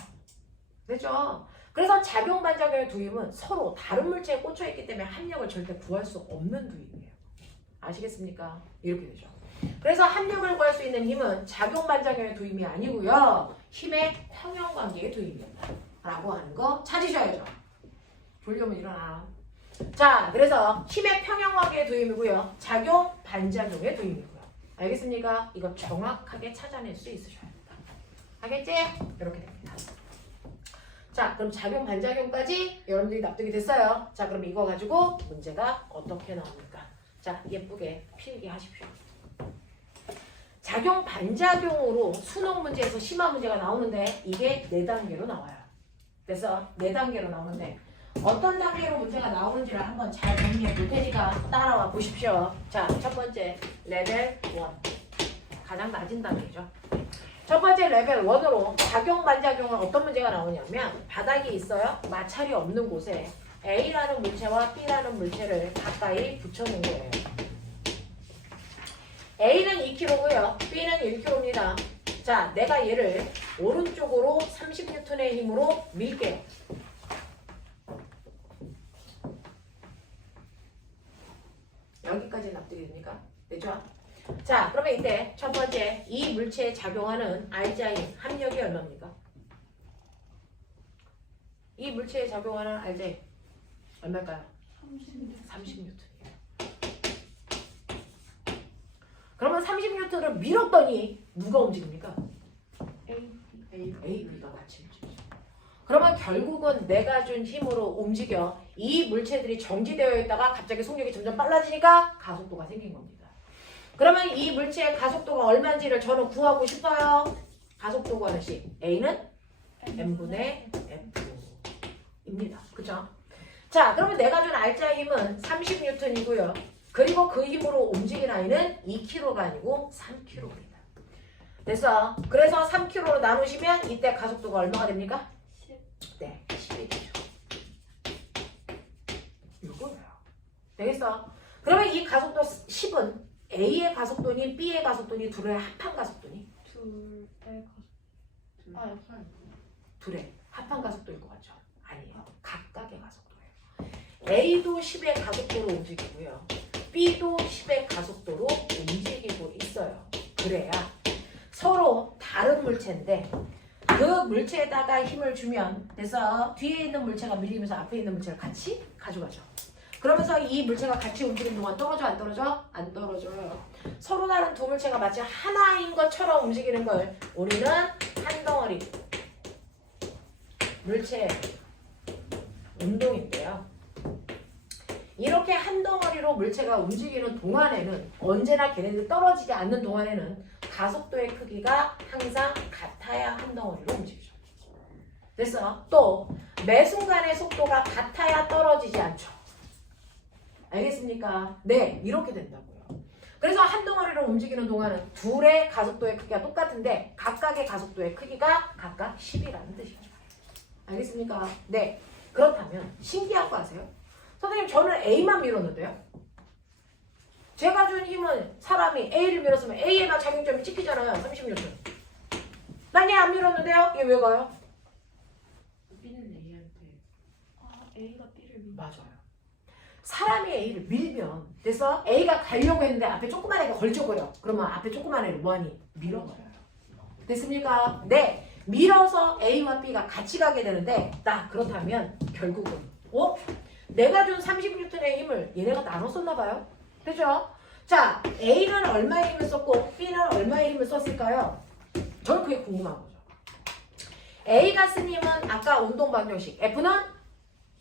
됐죠? 그래서 작용 반작용의 두 힘은 서로 다른 물체에 꽂혀 있기 때문에 합력을 절대 구할 수 없는 두 힘이에요. 아시겠습니까? 이렇게 되죠. 그래서 합력을 구할 수 있는 힘은 작용 반작용의 두 힘이 아니고요. 힘의 평형 관계의 두 힘입니다. 라고 하는 거 찾으셔야죠. 졸려면 일어나. 자, 그래서 힘의 평형 관계의 두 힘이고요. 작용 반작용의 두 힘이고요. 알겠습니까? 이거 정확하게 찾아낼 수 있으셔야 합니다. 알겠지? 이렇게 됩니다. 자, 그럼 작용 반작용까지 여러분들이 납득이 됐어요. 자, 그럼 이거 가지고 문제가 어떻게 나옵니까? 자, 예쁘게 필기 하십시오. 작용 반작용으로 수능 문제에서 심화 문제가 나오는데 이게 4단계로 나와요. 그래서 4단계로 나오는데 어떤 단계로 문제가 나오는지를 한번 잘 정리해 볼 테니까 따라와 보십시오. 자, 첫 번째 레벨 1. 가장 낮은 단계죠. 첫 번째 레벨 1으로 작용 반작용은 어떤 문제가 나오냐면 바닥이 있어요. 마찰이 없는 곳에 A라는 물체와 B라는 물체를 가까이 붙여놓은 거예요. A는 2kg고요. B는 1kg입니다. 자, 내가 얘를 오른쪽으로 30N의 힘으로 밀게요. 여기까지 납득이 됩니까? 됐죠? 자, 그러면 이때 첫 번째 이 물체에 작용하는 알자인 합력이 얼마입니까? 이 물체에 작용하는 알자인 얼마일까요? 30N이에요. 그러면 30N를 밀었더니 누가 움직입니까? AB가 같이 움직이죠. 그러면 결국은 내가 준 힘으로 움직여 이 물체들이 정지되어 있다가 갑자기 속력이 점점 빨라지니까 가속도가 생긴 겁니다. 그러면 이 물체의 가속도가 얼마인지를 저는 구하고 싶어요. 가속도 구하는 식. A는 M분의 F입니다. 그쵸? 자, 그러면 내가 준 알자 힘은 30N이고요. 그리고 그 힘으로 움직인 아이는 2kg가 아니고 3kg입니다. 됐어? 그래서 3kg로 나누시면 이때 가속도가 얼마가 됩니까? 10. 네, 10이 되죠. 이거예요. 되겠어? 그러면 이 가속도 10은 A의 가속도니 B의 가속도니 둘의 합한 가속도니? 둘의 합한 가속도일 것 같죠? 아니에요. 각각의 가속도예요. A도 10의 가속도로 움직이고요. B도 10의 가속도로 움직이고 있어요. 그래야 서로 다른 물체인데 그 물체에다가 힘을 주면 그래서 뒤에 있는 물체가 밀리면서 앞에 있는 물체를 같이 가져가죠. 그러면서 이 물체가 같이 움직이는 동안 떨어져 안 떨어져? 안 떨어져요. 서로 다른 두 물체가 마치 하나인 것처럼 움직이는 걸 우리는 한 덩어리 물체 운동인데요. 이렇게 한 덩어리로 물체가 움직이는 동안에는 언제나 걔네들 떨어지지 않는 동안에는 가속도의 크기가 항상 같아야 한 덩어리로 움직이죠. 됐어? 또 매 순간의 속도가 같아야 떨어지지 않죠. 알겠습니까? 네, 이렇게 된다고요. 그래서 한 덩어리로 움직이는 동안은 둘의 가속도의 크기가 똑같은데 각각의 가속도의 크기가 각각 10이라는 뜻이죠. 알겠습니까? 네. 그렇다면 신기한 거 아세요? 선생님 저는 A만 밀었는데요. 제가 준 힘은 사람이 A를 밀었으면 A에만 작용점이 찍히잖아요. 30N. 난 얘 안 밀었는데요. 얘 왜 가요? B는 A한테 아, A가 B를 밀. 맞아요. 사람이 A를 밀면 그래서 A가 가려고 했는데 앞에 조그만 애가 걸쳐버려. 그러면 앞에 조그만 애를 뭐하니? 밀어버려요. 됐습니까? 네. 밀어서 A와 B가 같이 가게 되는데 그렇다면 결국은 내가 준 30N의 힘을 얘네가 나눠 썼나 봐요. 그죠? 자, A는 얼마의 힘을 썼고 B는 얼마의 힘을 썼을까요? 저는 그게 궁금한 거죠. A가 쓴 힘은 아까 운동 방정식 F는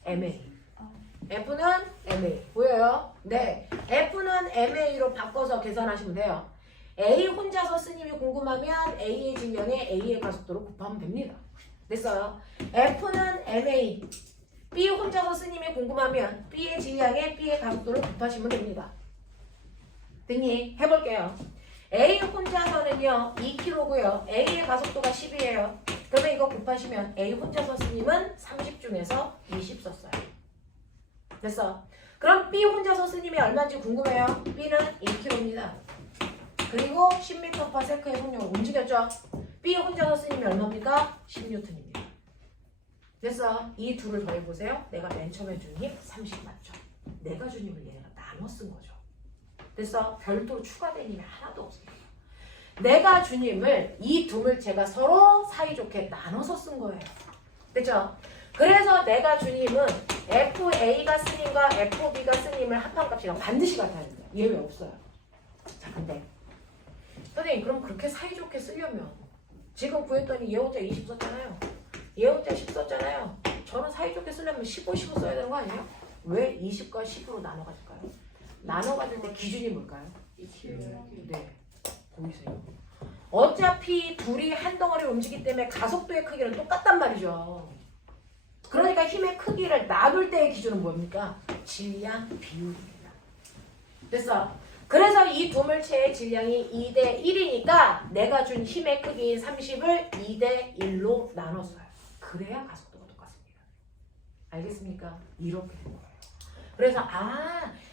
MA. F는 MA. 보여요? 네. F는 MA로 바꿔서 계산하시면 돼요. A 혼자서 쓴 힘이 궁금하면 A의 질량에 A의 가속도로 곱하면 됩니다. 됐어요? F는 MA. B 혼자서 쓴 힘이 궁금하면 B의 질량에 B의 가속도를 곱하시면 됩니다. 됐니? 해볼게요. A 혼자서는요 2kg고요. A의 가속도가 10이에요. 그러면 이거 곱하시면 A 혼자서 쓴 힘은 30 중에서 20 썼어요. 됐어? 그럼 B 혼자서 쓴 힘이 얼마인지 궁금해요. B는 2kg입니다. 그리고 10m/s의 속력으로 움직였죠. B 혼자서 쓴 힘이 얼마입니까? 10N입니다. 됐어? 이 둘을 더해보세요. 내가 맨 처음에 준 힘 30 맞죠? 내가 준 힘을 얘네가 나눠 쓴 거죠. 됐어? 별도로 추가된 힘이 하나도 없어요. 내가 준 힘을 이 두 물체가 서로 사이좋게 나눠서 쓴 거예요. 됐죠? 그래서 내가 준 힘은 FA가 쓴 힘과 FB가 쓴 힘을 합한값이랑 반드시 같아야 된다. 예외 없어요. 자, 근데 선생님 그럼 그렇게 사이좋게 쓰려면 지금 구했더니 예호자 20 썼잖아요. 예호자 10 썼잖아요. 저는 사이좋게 쓰려면 15, 15 써야 되는 거 아니에요? 왜 20과 10으로 나눠 가질까요? 나눠 가질 때 기준이 뭘까요? 2kg. 네. 보이세요? 어차피 둘이 한 덩어리로 움직이기 때문에 가속도의 크기는 똑같단 말이죠. 그러니까 힘의 크기를 나눌 때의 기준은 뭡니까? 질량 비율입니다. 됐어? 그래서 이 두 물체의 질량이 2대 1이니까 내가 준 힘의 크기인 30을 2대 1로 나눴어요. 그래야 가속도가 똑같습니다. 알겠습니까? 이렇게 된 거예요. 그래서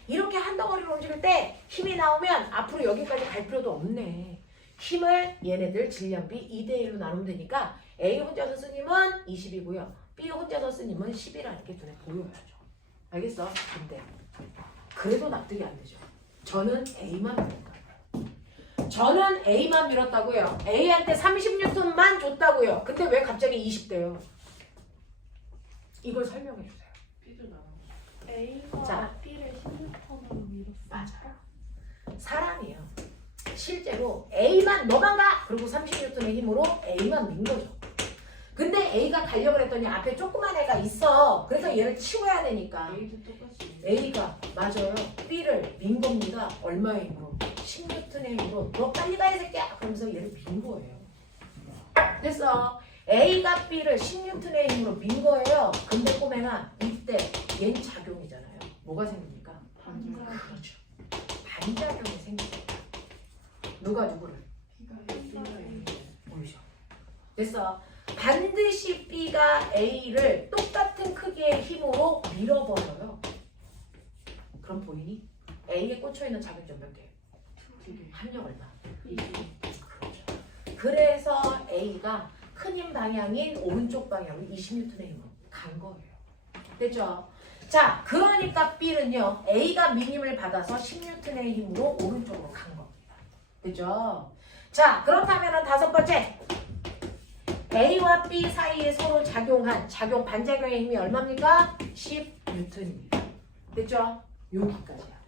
이렇게 한 덩어리로 움직일 때 힘이 나오면 앞으로 여기까지 갈 필요도 없네. 힘을 얘네들 질량비 2대 1로 나누면 되니까 A 혼자서 쓴 힘은 20이고요. B 혼자서 쓴 힘은 10이라는 게 눈에 보여야죠. 알겠어? 근데 그래도 납득이 안 되죠. 저는 A만 밀었다고요. 저는 A만 밀었다고요. A한테 30N만 줬다고요. 근데 왜 갑자기 20대요? 이걸 설명해 주세요. B도 나와. A가 자. B를 16턴으로 밀었어. 맞아요. 사람이에요. 실제로 A만 너만 가! 그리고 30N의 힘으로 A만 민 거죠. 근데 A가 가려고 했더니 앞에 조그만 애가 있어. 그래서 얘를 치워야 되니까 A도 똑같이. A가 맞아요. B를 민 겁니다. 얼마의 힘으로? 10N의 힘으로. 너 빨리 가야 새끼야! 그러면서 얘를 민 거예요. 됐어. A가 B를 10N의 힘으로 민 거예요. 근데 꼬맹아 이때 얘는 작용이잖아요. 뭐가 생깁니까? 반전. 그렇죠. 반작용이 생깁니다. 누가 누구를? B가 A. 보이죠? 됐어. 반드시 B가 A를 똑같은 크기의 힘으로 밀어버려요. 그럼 보이니? A에 꽂혀있는 작용점 몇 개? 두 개. 합력 얼마? 20. 그렇죠. 그래서 A가 큰 힘 방향인 오른쪽 방향으로 20N의 힘으로 간 거예요. 됐죠? 자, 그러니까 B는요, A가 민 힘을 받아서 10N의 힘으로 오른쪽으로 간 겁니다. 됐죠? 자, 그렇다면 다섯 번째. A와 B 사이에 서로 작용한 작용 반작용의 힘이 얼마입니까? 10N입니다. 됐죠? 여기까지야.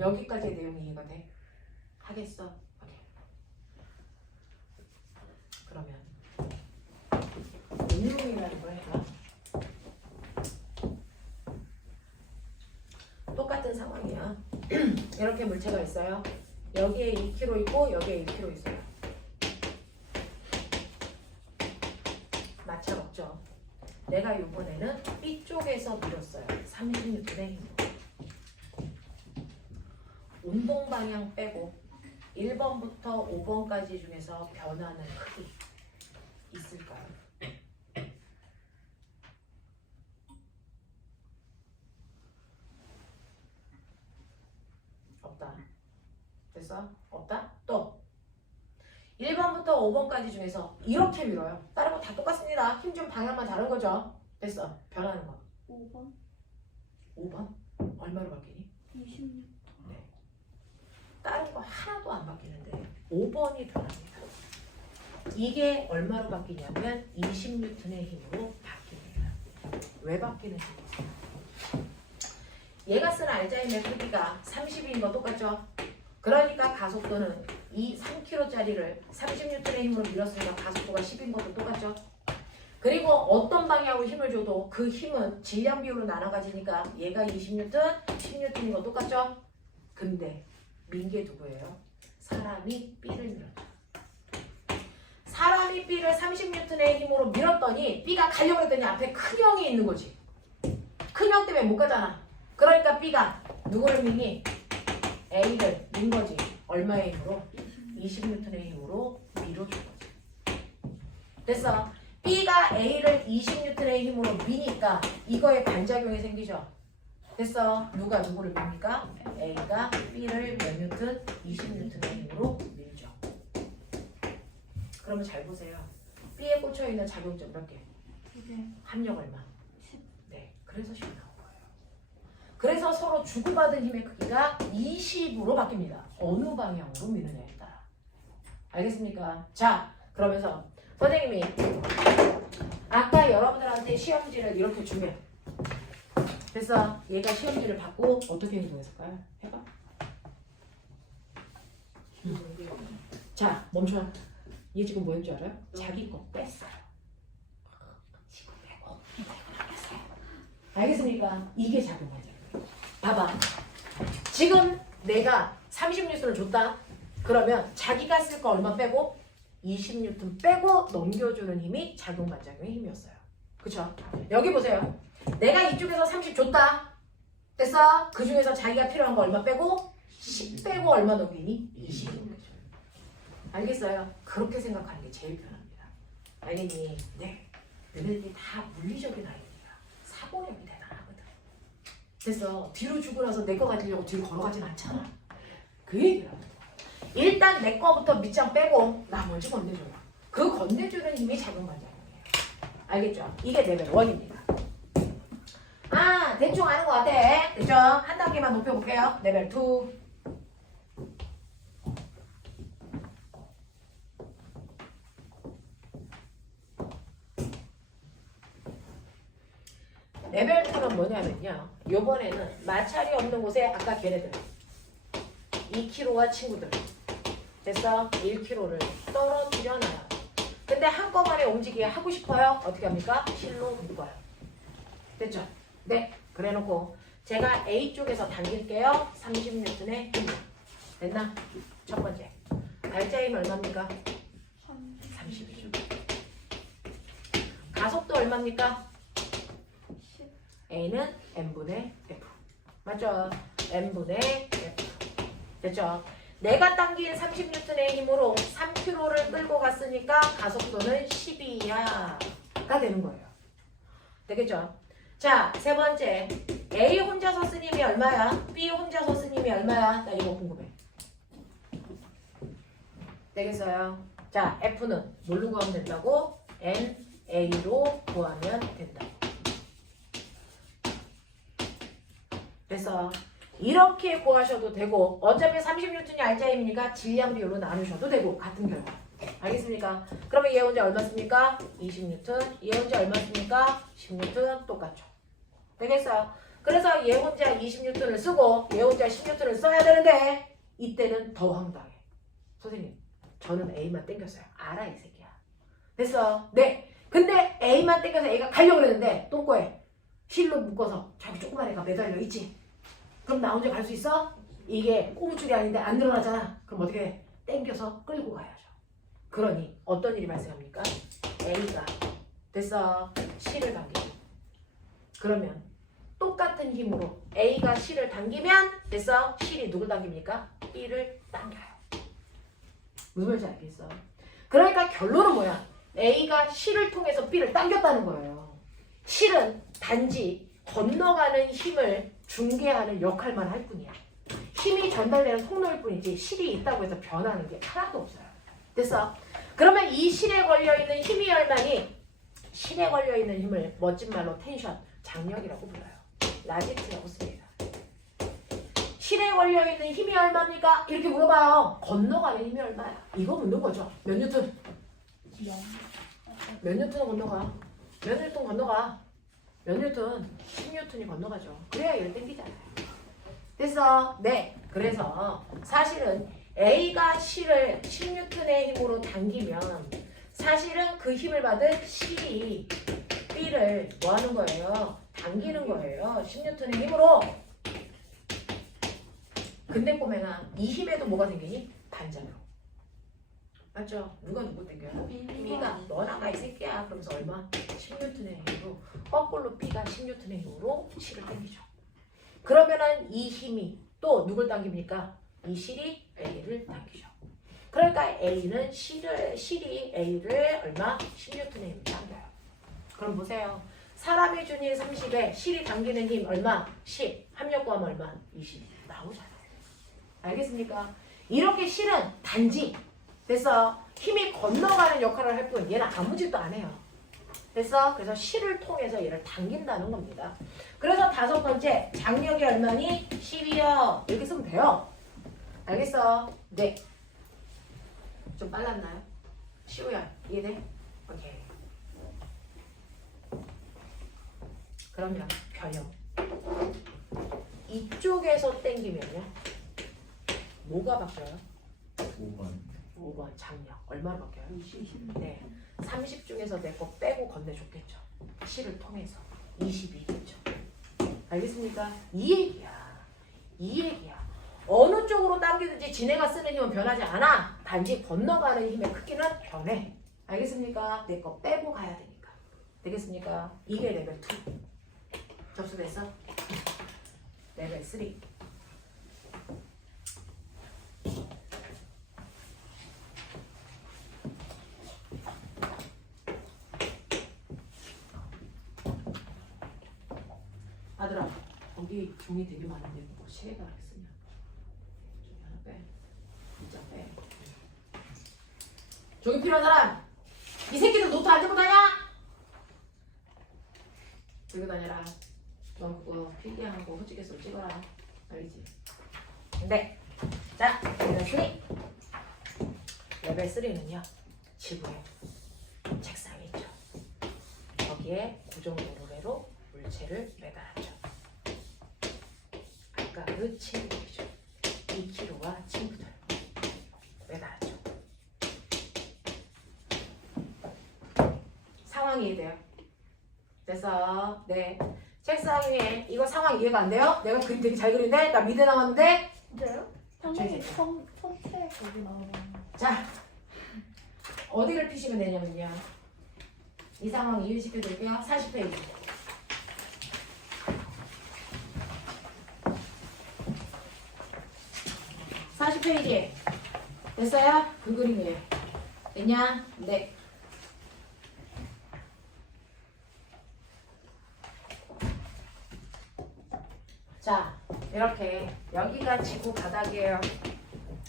여기까지의 내용이 이해가 돼? 하겠어? 오케이. 그러면 운동이라는 걸 해봐. 이렇게 물체가 있어요. 여기에 2kg 있고 여기에 1kg 있어요. 마찰 없죠. 내가 이번에는 B쪽에서 밀었어요. 30N의 힘으로. 운동 방향 빼고 1번부터 5번까지 중에서 변하는 크기 있을까요? 없다. 됐어? 없다? 또 1번부터 5번까지 중에서 이렇게 밀어요. 다른 거 다 똑같습니다. 힘 좀 방향만 다른 거죠. 됐어. 변하는 거. 5번 5번? 얼마로 바뀌니? 26. 네. 다른 거 하나도 안 바뀌는데 5번이 변합니다. 이게 얼마로 바뀌냐면 20N의 힘으로 바뀝니다. 왜 바뀌는지 보세요. 얘가 쓴 알자임의 크기가 30인 거 똑같죠? 그러니까 가속도는 이 3kg짜리를 30N의 힘으로 밀었으니까 가속도가 10인 것도 똑같죠? 그리고 어떤 방향으로 힘을 줘도 그 힘은 질량 비율로 나눠가지니까 얘가 20N, 10N인 거 똑같죠? 근데 민게 누구예요? 사람이 B를 밀었죠. 사람이 B를 30N의 힘으로 밀었더니 B가 가려고 했더니 앞에 큰 형이 있는 거지. 큰 형 때문에 못 가잖아. 그러니까 B가 누구를 미니? A를 민 거지. 얼마의 힘으로? 20N의 힘으로 밀어준 거지. 됐어. B가 A를 20N의 힘으로 미니까 이거에 반작용이 생기죠. 됐어. 누가 누구를 밉니까? A가 B를 몇 뉴턴? 20N의 힘으로 밀죠. 그러면 잘 보세요. B에 꽂혀있는 작용점 몇 개? 2개. 합력 얼마? 10. 네. 그래서 10 나온 거예요. 그래서 서로 주고받은 힘의 크기가 20으로 바뀝니다. 어느 방향으로 미느냐에 따라. 알겠습니까? 자, 그러면서 선생님이 아까 여러분들한테 시험지를 이렇게 주면 그래서 얘가 시험지를 받고 어떻게 행동했을까요? 해봐. 자, 멈춰. 얘 지금 뭐 했는 줄 알아요? 자기 거 뺐어요. 지금 빼고 이거 뺐어요. 알겠습니까? 이게 작용하죠. 봐봐. 지금 내가 30N을 줬다. 그러면 자기가 쓸 거 얼마 빼고? 20N 빼고 넘겨주는 힘이 작용 반작용의 힘이었어요. 그쵸? 여기 보세요. 내가 이쪽에서 30 줬다. 됐어? 그 중에서 자기가 필요한 거 얼마 빼고? 10 빼고 얼마 넘기니? 20 넘겨줘. 알겠어요? 그렇게 생각하는 게 제일 편합니다. 알겠니? 네. 너네들이 다 물리적인 아이들이야. 사고력이 대단하거든. 됐어. 뒤로 주고 나서 내 거 가지려고 뒤로 걸어가진 않잖아. 그 얘기를 하는 거야. 일단 내 거부터 밑장 빼고 나머지 건네줘요. 그 건네주는 힘이 작용 반작용이에요. 알겠죠? 이게 레벨 1입니다. 아, 대충 아는 것 같아. 됐죠? 한 단계만 높여볼게요. 레벨 2. 레벨 2는 뭐냐면요. 요번에는 마찰이 없는 곳에 아까 걔네들 2kg와 친구들 됐어? 1kg를 떨어뜨려 놔요. 근데 한꺼번에 움직이게 하고 싶어요? 어떻게 합니까? 실로 묶어요. 됐죠? 네. 그래 놓고 제가 A쪽에서 당길게요. 30N의 힘. 됐나? 첫 번째. 알자 힘 얼마입니까? 30이죠. 가속도 얼마입니까? 10. A는 N분의 F. 맞죠? N분의 F. 됐죠? 내가 당긴 30N의 힘으로 3kg를 끌고 갔으니까 가속도는 12야가 되는 거예요. 되겠죠? 자, 세 번째. A 혼자서 쓴 힘이 얼마야? B 혼자서 쓴 힘이 얼마야? 나 이거 궁금해. 되겠어요? 자, F는 뭘로 구하면 된다고? NA로 구하면 된다. 그래서 이렇게 구하셔도 되고 어차피 30N이 알자 힘이니까 질량 비율로 나누셔도 되고 같은 결과. 알겠습니까? 그러면 얘 혼자 얼마 씁니까? 20N. 얘 혼자 얼마 씁니까? 10N. 똑같죠. 되겠어요? 그래서 얘 혼자 20N을 쓰고 얘 혼자 10N을 써야 되는데 이때는 더 황당해. 선생님, 저는 A만 땡겼어요. 알아 이 새끼야. 됐어? 네. 근데 A만 땡겨서 A가 가려고 그랬는데 똥꼬에 실로 묶어서 저기 조그만 애가 매달려 있지. 그럼 나 혼자 갈 수 있어? 이게 꼬무줄이 아닌데 안 늘어나잖아. 그럼 어떻게 해? 당겨서 끌고 가야죠. 그러니 어떤 일이 발생합니까? A가 됐어. C를 당기죠. 그러면 똑같은 힘으로 A가 C를 당기면 됐어. C이 누굴 당깁니까? B를 당겨요. 무슨 말인지 알겠어? 그러니까 결론은 뭐야? A가 C를 통해서 B를 당겼다는 거예요. C는 단지 건너가는 힘을 중개하는 역할만 할 뿐이야. 힘이 전달되는 통로일 뿐이지 실이 있다고 해서 변하는 게 하나도 없어요. 됐어? 그러면 이 실에 걸려있는 힘이 얼마니? 실에 걸려있는 힘을 멋진 말로 텐션, 장력이라고 불러요. 라지트라고 씁니다. 실에 걸려있는 힘이 얼마입니까? 이렇게 물어봐요. 건너가는 힘이 얼마야? 이거 묻는 거죠. 몇 뉴턴? 몇 뉴턴 건너가? 몇 뉴턴 건너가? 몇 뉴턴? 10뉴턴이 건너가죠. 그래야 얘를 당기잖아요. 됐어? 네. 그래서 사실은 A가 C를 10뉴턴의 힘으로 당기면 사실은 그 힘을 받은 C이 B를 뭐 하는 거예요? 당기는 거예요. 10뉴턴의 힘으로. 근데 꼬매나 이 힘에도 뭐가 생기니? 반작용. 맞죠? 누가 누구 당겨요? B가 너 나가 이 새끼야. 그러면서 얼마? 10뉴턴의 힘으로 거꾸로 B가 10뉴턴의 힘으로 C를 당기죠. 그러면은 이 힘이 또 누굴 당깁니까? 이 실이 A를 당기죠. 그러니까 A는 실이 A를 얼마? 10뉴턴의 힘을 당겨요. 그럼 보세요. 사람의 준위 30에 실이 당기는 힘 얼마? 10. 합력구하면 얼마? 20. 나오잖아요. 알겠습니까? 이렇게 실은 단지 됐어. 힘이 건너가는 역할을 할 뿐 얘는 아무 짓도 안 해요. 됐어? 그래서 실을 통해서 얘를 당긴다는 겁니다. 그래서 다섯 번째 장력이 얼마니? 10이요. 이렇게 쓰면 돼요. 알겠어? 네. 좀 빨랐나요? 시우야 이해돼? 오케이. 그러면 변형. 이쪽에서 당기면요. 뭐가 바뀌어요? 5번 장력. 얼마로 바뀌어요? 20. 네. 30 중에서 내 거 빼고 건네줬겠죠. 실을 통해서 22겠죠. 알겠습니까? 이 얘기야. 이 얘기야. 어느 쪽으로 당기든지 지네가 쓰는 힘은 변하지 않아. 단지 건너가는 힘의 크기는 변해. 알겠습니까? 내 거 빼고 가야 되니까. 되겠습니까? 이게 레벨 2. 접수됐어? 레벨 3. 아들아, 거기 종이 되게 많은데 뭐 시계가 안 쓰냐? 종이 하나 빼. 진짜 빼. 종이 필요한 사람! 이 새끼들 노트 안 들고 다녀! 들고 다녀라. 너 그거 필기하고 호직에서 찍어라. 알겠지? 네. 자, 레벨 3. 레벨 3는요. 지구에 책상이 있죠. 거기에 고정도로래로 물체를 매달았죠. 아까 그 친구들이죠. 2kg와 친구들 매달았죠. 상황이 이해돼요? 됐어. 네. 책상 위에 이거 상황 이해가 안 돼요? 내가 그림 되게 잘 그리는데 나 미대 나왔는데. 진짜요? 선생님 선체 거기 나오는. 자, 어디를 피시면 되냐면요. 이 상황 이해시켜 드릴게요. 40페이지. 40페이지. 됐어요? 그 그림이에요. 됐냐? 네. 자, 이렇게 여기가 지구 바닥이에요.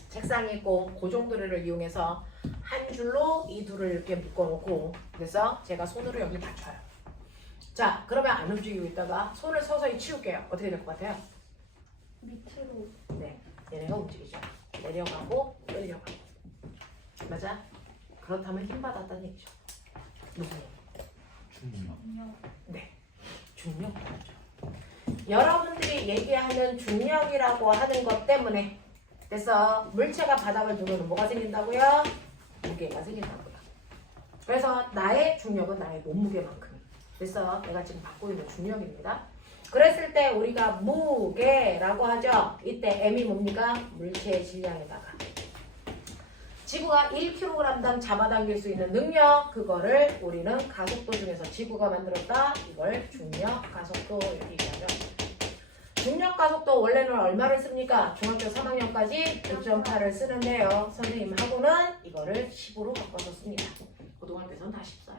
책상이 있고 고정도래를 이용해서 한 줄로 이 둘을 이렇게 묶어놓고 그래서 제가 손으로 여기 받쳐요. 자, 그러면 안 움직이고 있다가 손을 서서히 치울게요. 어떻게 될 것 같아요? 밑으로. 네, 얘네가 움직이죠. 내려가고 끌려가고. 맞아? 그렇다면 힘 받았다는 얘기죠. 무슨 얘기? 중력. 네, 중력 받았죠. 여러분들이 얘기하는 중력이라고 하는 것 때문에 그래서 물체가 바닥을 두면 뭐가 생긴다고요? 무게가 생긴다고요. 그래서 나의 중력은 나의 몸무게만큼. 그래서 내가 지금 받고 있는 중력입니다. 그랬을 때 우리가 무게라고 하죠. 이때 M이 뭡니까? 물체의 질량에다가 지구가 1kg당 잡아당길 수 있는 능력, 그거를 우리는 가속도 중에서 지구가 만들었다. 이걸 중력 가속도 이렇게 얘기하죠. 중력 가속도 원래는 얼마를 씁니까? 중학교 3학년까지 9.8을 쓰는데요. 선생님하고는 이거를 10으로 바꿔서 씁니다. 고등학교에서는 다 10 써요.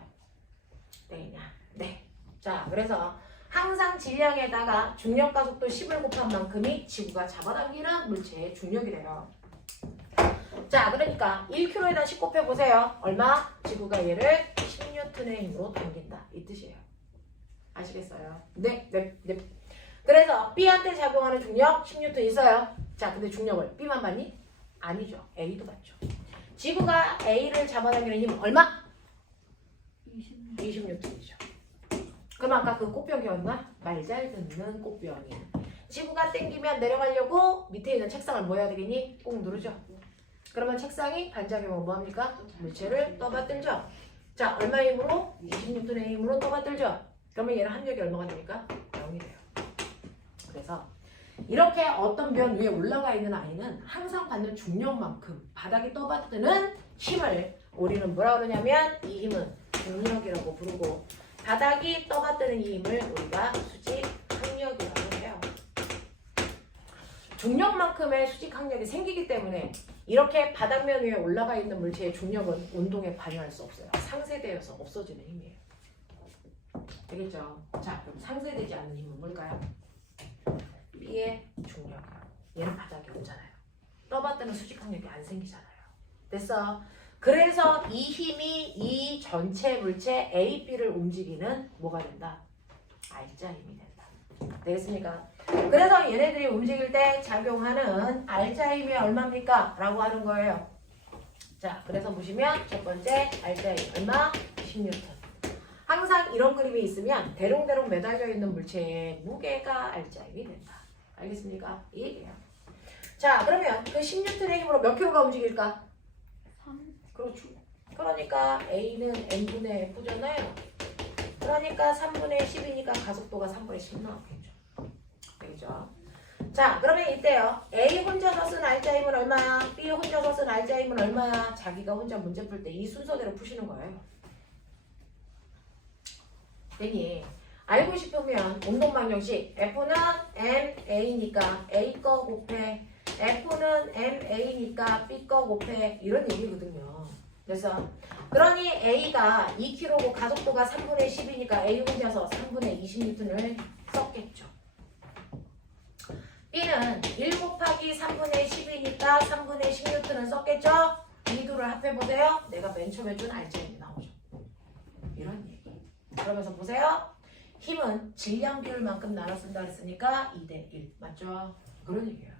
되겠냐? 네. 자, 그래서 항상 질량에다가 중력 가속도 10을 곱한 만큼이 지구가 잡아당기는 물체의 중력이 돼요. 자, 그러니까 1kg에다 10 곱해보세요. 얼마? 지구가 얘를 10N의 힘으로 당긴다. 이 뜻이에요. 아시겠어요? 네. 그래서 B한테 작용하는 중력 10N 있어요. 자, 근데 중력을 B만 받니? 아니죠. A도 받죠. 지구가 A를 잡아당기는 힘은 얼마? 20N이죠. 그럼 아까 그 꽃병이었나? 말 잘 듣는 꽃병이. 지구가 땡기면 내려가려고 밑에 있는 책상을 뭐 해야 되겠니? 꾹 누르죠. 그러면 책상이 반작용은 뭐합니까? 물체를 떠받들죠. 자, 얼마의 힘으로? 20N의 힘으로 떠받들죠. 그러면 얘는 합력이 얼마가 됩니까? 0이 돼요. 그래서 이렇게 어떤 변 위에 올라가 있는 아이는 항상 받는 중력만큼 바닥에 떠받드는 힘을 우리는 뭐라 그러냐면 이 힘은 중력이라고 부르고 바닥이 떠받드는 이 힘을 우리가 수직 항력이라고 해요. 중력만큼의 수직 항력이 생기기 때문에 이렇게 바닥면 위에 올라가 있는 물체의 중력은 운동에 관여할 수 없어요. 상쇄되어서 없어지는 힘이에요. 되겠죠? 자, 그럼 상쇄되지 않는 힘은 뭘까요? B의 중력. 얘는 바닥에 오잖아요. 떠받드는 수직 항력이 안 생기잖아요. 됐어? 그래서 이 힘이 이 전체 물체 A, B를 움직이는 뭐가 된다? R자 힘이 된다. 되겠습니까? 그래서 얘네들이 움직일 때 작용하는 R자 힘이 얼마입니까? 라고 하는 거예요. 자, 그래서 보시면 첫 번째 R자 힘 얼마? 10N. 항상 이런 그림이 있으면 대롱대롱 매달려 있는 물체의 무게가 R자 힘이 된다. 알겠습니까? 이 얘기예요. 자, 그러면 그 10N의 힘으로 몇 킬로가 움직일까? 3. 그렇죠. 그러니까 A는 N분의 F잖아요. 그러니까 3분의 10이니까 가속도가 3분의 10 나오겠죠. 되겠죠? 자, 그러면 이때요. A 혼자서 쓴 R자 힘은 얼마야? B 혼자서 쓴 R자 힘은 얼마야? 자기가 혼자 문제 풀 때 이 순서대로 푸시는 거예요. 되니? 알고 싶으면 운동방정식 F는 MA니까 A 거 곱해 F는 MA니까 B 거 곱해 이런 얘기거든요. 그래서 그러니 A가 2kg고 가속도가 3분의 10이니까 A 혼자서 3분의 20N을 썼겠죠. B는 1 곱하기 3분의 10이니까 3분의 10N을 썼겠죠. 이 둘을 합해보세요. 내가 맨 처음에 준 R자임이 나오죠. 이런 얘기. 그러면서 보세요. 힘은 질량 비율만큼 나눠 쓴다 그랬으니까 2대1 맞죠? 그런 얘기야.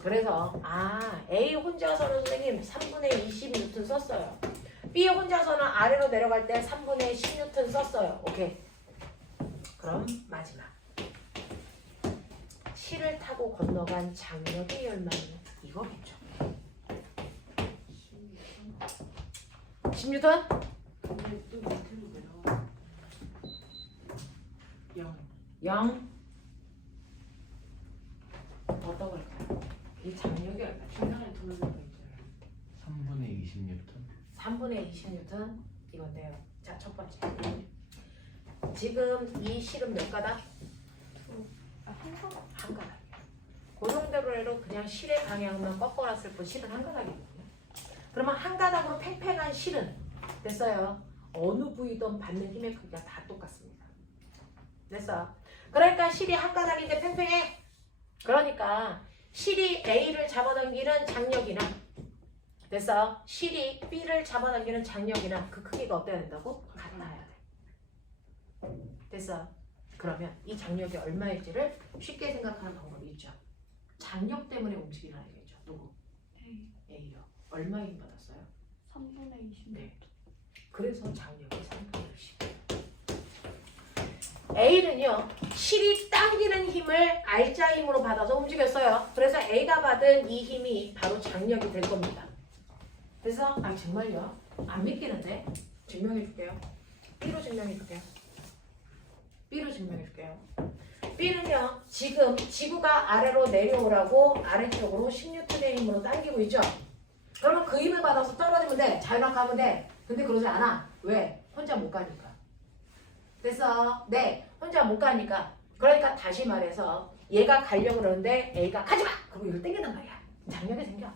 그래서 A 혼자서는 선생님 3분의 20N 썼어요. B 혼자서는 아래로 내려갈 때 3분의 10N 썼어요. 오케이. 그럼 마지막. 실을 타고 건너간 장력의 열망은 이거겠죠. 10N? 근데 또 밑으로 내려와. 0. 0. 어떤 걸까요? 이 장력이 얼마죠? 중간에 돌리는 거 있잖아요. 3분의 20N. 3분의 20N 이건데요. 자, 첫 번째. 지금 이 실은 몇 가닥? 한 가닥. 한 가닥이에요. 그 정도로 해도 그냥 실의 방향만 꺾어놨을 뿐 실은 한 가닥이거든요. 그러면 한 가닥으로 팽팽한 실은 됐어요. 어느 부위든 받는 힘의 크기가 다 똑같습니다. 됐어. 그러니까 실이 한 가닥인데 팽팽해. 그러니까 실이 A를 잡아당기는 장력이나 됐어. 실이 B를 잡아당기는 장력이나 그 크기가 어때야 된다고? 같아야 돼. 됐어. 그러면 이 장력이 얼마일지를 쉽게 생각하는 방법이 있죠. 장력 때문에 움직이는 아이겠죠. 누구? A요. 얼마 힘 받았어요? 3분의 20. 네. 그래서 장력이 3분의 10. A는요. 실이 당기는 힘을 R자 힘으로 받아서 움직였어요. 그래서 A가 받은 이 힘이 바로 장력이 될 겁니다. 그래서 정말요? 안 믿기는데? 증명해 줄게요. B로 증명해 줄게요. B로 증명해 줄게요. B는요, 지금 지구가 아래로 내려오라고 아래쪽으로 16톤의 힘으로 당기고 있죠? 그러면 그 힘을 받아서 떨어지면 돼. 자유낙하면 돼. 근데 그러지 않아. 왜? 혼자 못 가니까. 됐어? 네. 혼자 못 가니까. 그러니까 다시 말해서 얘가 가려고 그러는데 A가 가지마! 그리고 이걸 땡긴단 말이야. 장력이 생겨.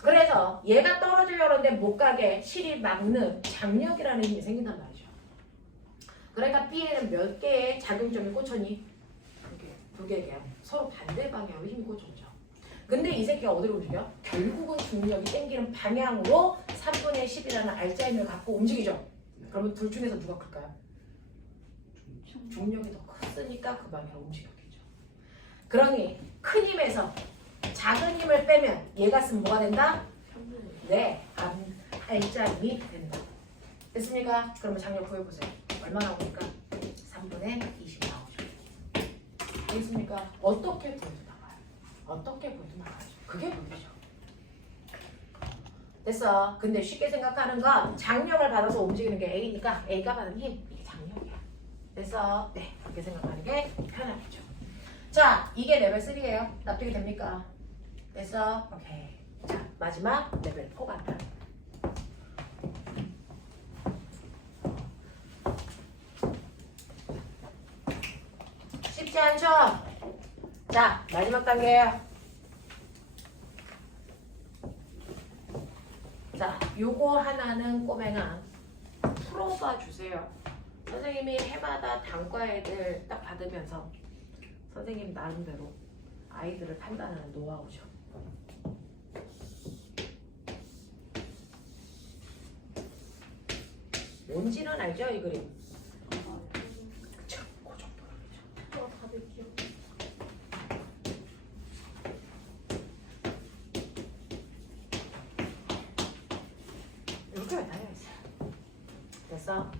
그래서 얘가 떨어지려는데 못 가게 실이 막는 장력이라는 힘이 생긴단 말이죠. 그러니까 B에는 몇 개의 작용점이 꽂혔니? 두 개예요. 서로 반대 방향으로 힘이 꽂혔죠. 근데 이 새끼가 어디로 움직여? 결국은 중력이 땡기는 방향으로 3분의 10이라는 알짜 힘을 갖고 움직이죠. 그러면 둘 중에서 누가 클까요? 중력이 더 컸으니까 그 방향으로 움직였겠죠. 그러니 큰 힘에서 작은 힘을 빼면 얘가 쓰면 뭐가 된다? 네, 알짜 힘이 된다. 됐습니까? 그러면 장력 구해보세요. 얼마 나오니까? 3분의 20 나오죠. 알겠습니까? 어떻게 구해도 나와요. 어떻게 구해도 나와요. 그게 문제죠. 됐어. 근데 쉽게 생각하는 건 장력을 받아서 움직이는 게 A니까 A가 받은 힘, 이게 장력이야. 됐어. 네, 그렇게 생각하는 게 편하겠죠. 자, 이게 레벨 3예요. 납득이 됩니까? 됐어. 오케이. 자, 마지막 레벨 4 간다. 쉽지 않죠? 자, 마지막 단계예요. 자, 요거 하나는 꼬맹아 풀어봐 주세요. 선생님이 해마다 단과 애들 딱 받으면서 선생님 나름대로 아이들을 판단하는 노하우죠. 뭔지는 알죠, 이 그림? 그쵸, 그 정도로. 다들 기억. 이렇게 달려있어요. 됐어?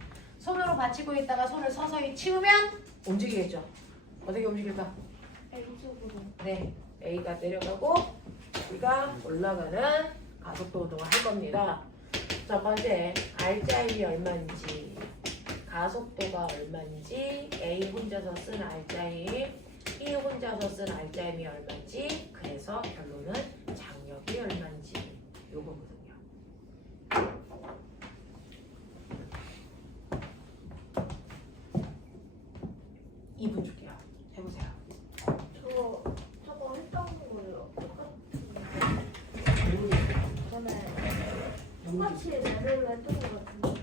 손으로 받치고 있다가 손을 서서히 치우면 움직이겠죠. 어떻게 움직일까? A쪽으로. 네, A가 내려가고 B가 올라가는 가속도 운동을 할 겁니다. 첫 번째, 알짜임이 얼마인지, 가속도가 얼마인지, A 혼자서 쓴 알짜임, B 혼자서 쓴 알짜임이 얼마인지, 그래서 결론은 장력이 얼마인지 요거거든요. 2분 줄게요. 해보세요. 저거 했던 거예요. 전에 똑같이 레벨로 했던 거 같은데.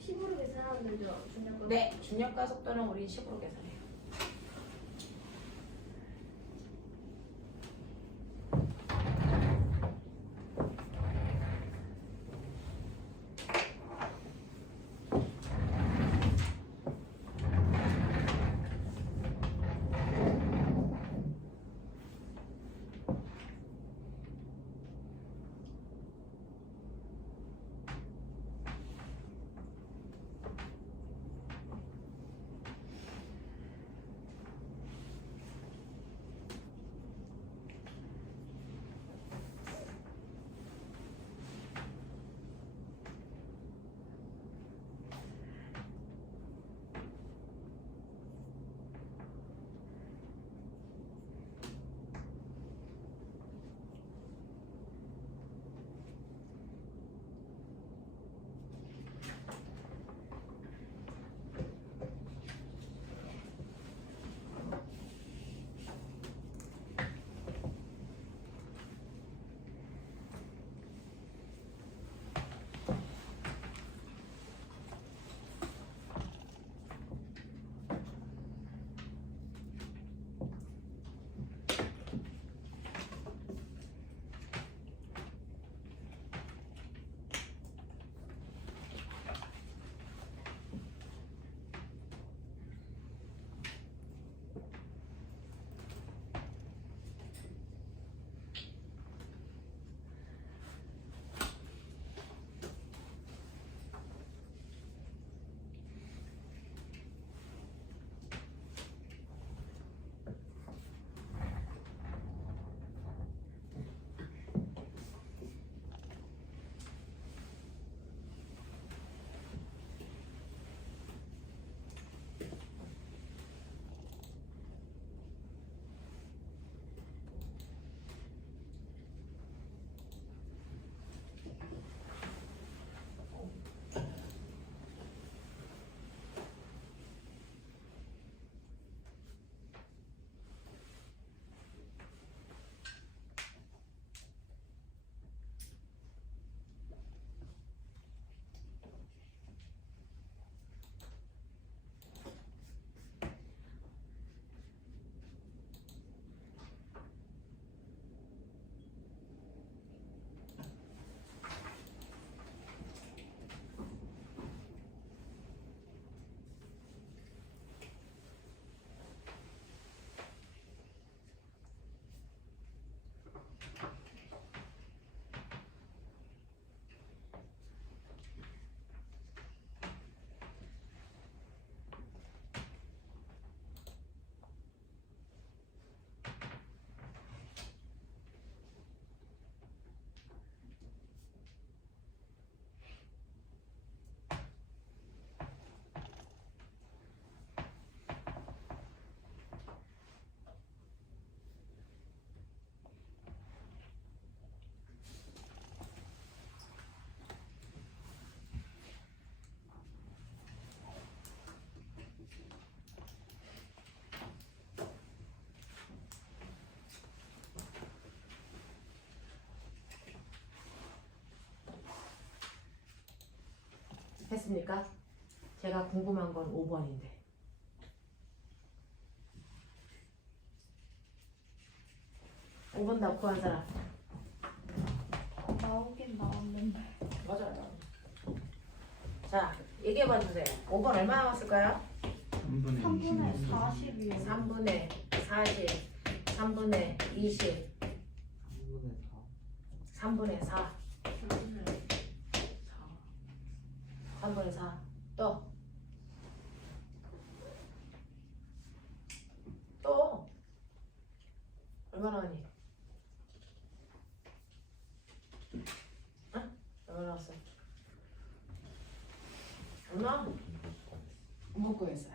식으로 계산하면 되죠. 중요한 네, 중력가 속도는 우린 10으로 계산해요. 했습니까? 제가 궁금한 건 5번인데. 5번 답 구한 사람. 나오긴 나왔는데. 맞아요. 자, 얘기해봐 주세요. 5번 얼마 나왔을까요? 3분의 3분의 26. 40이요. 3분의 40, 3분의 20, 3분의 4, 3분의 4. 또 얼마 나왔니? 응? 얼마 나왔어? 얼마? 못 구했어요.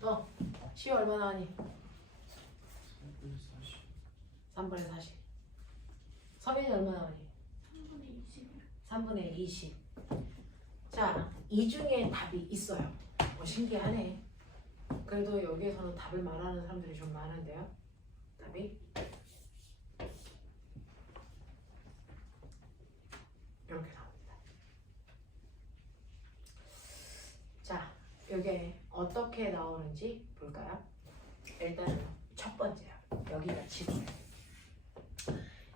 또 10 얼마 나왔니? 3분의 40. 서민이 얼마 나오니? 3분의 20. 자, 이 중에 답이 있어요. 신기하네. 그래도 여기에서는 답을 말하는 사람들이 좀 많은데요. 답이 이렇게 나옵니다. 자, 이게 어떻게 나오는지 볼까요? 일단은 첫 번째요. 여기가 지구예요.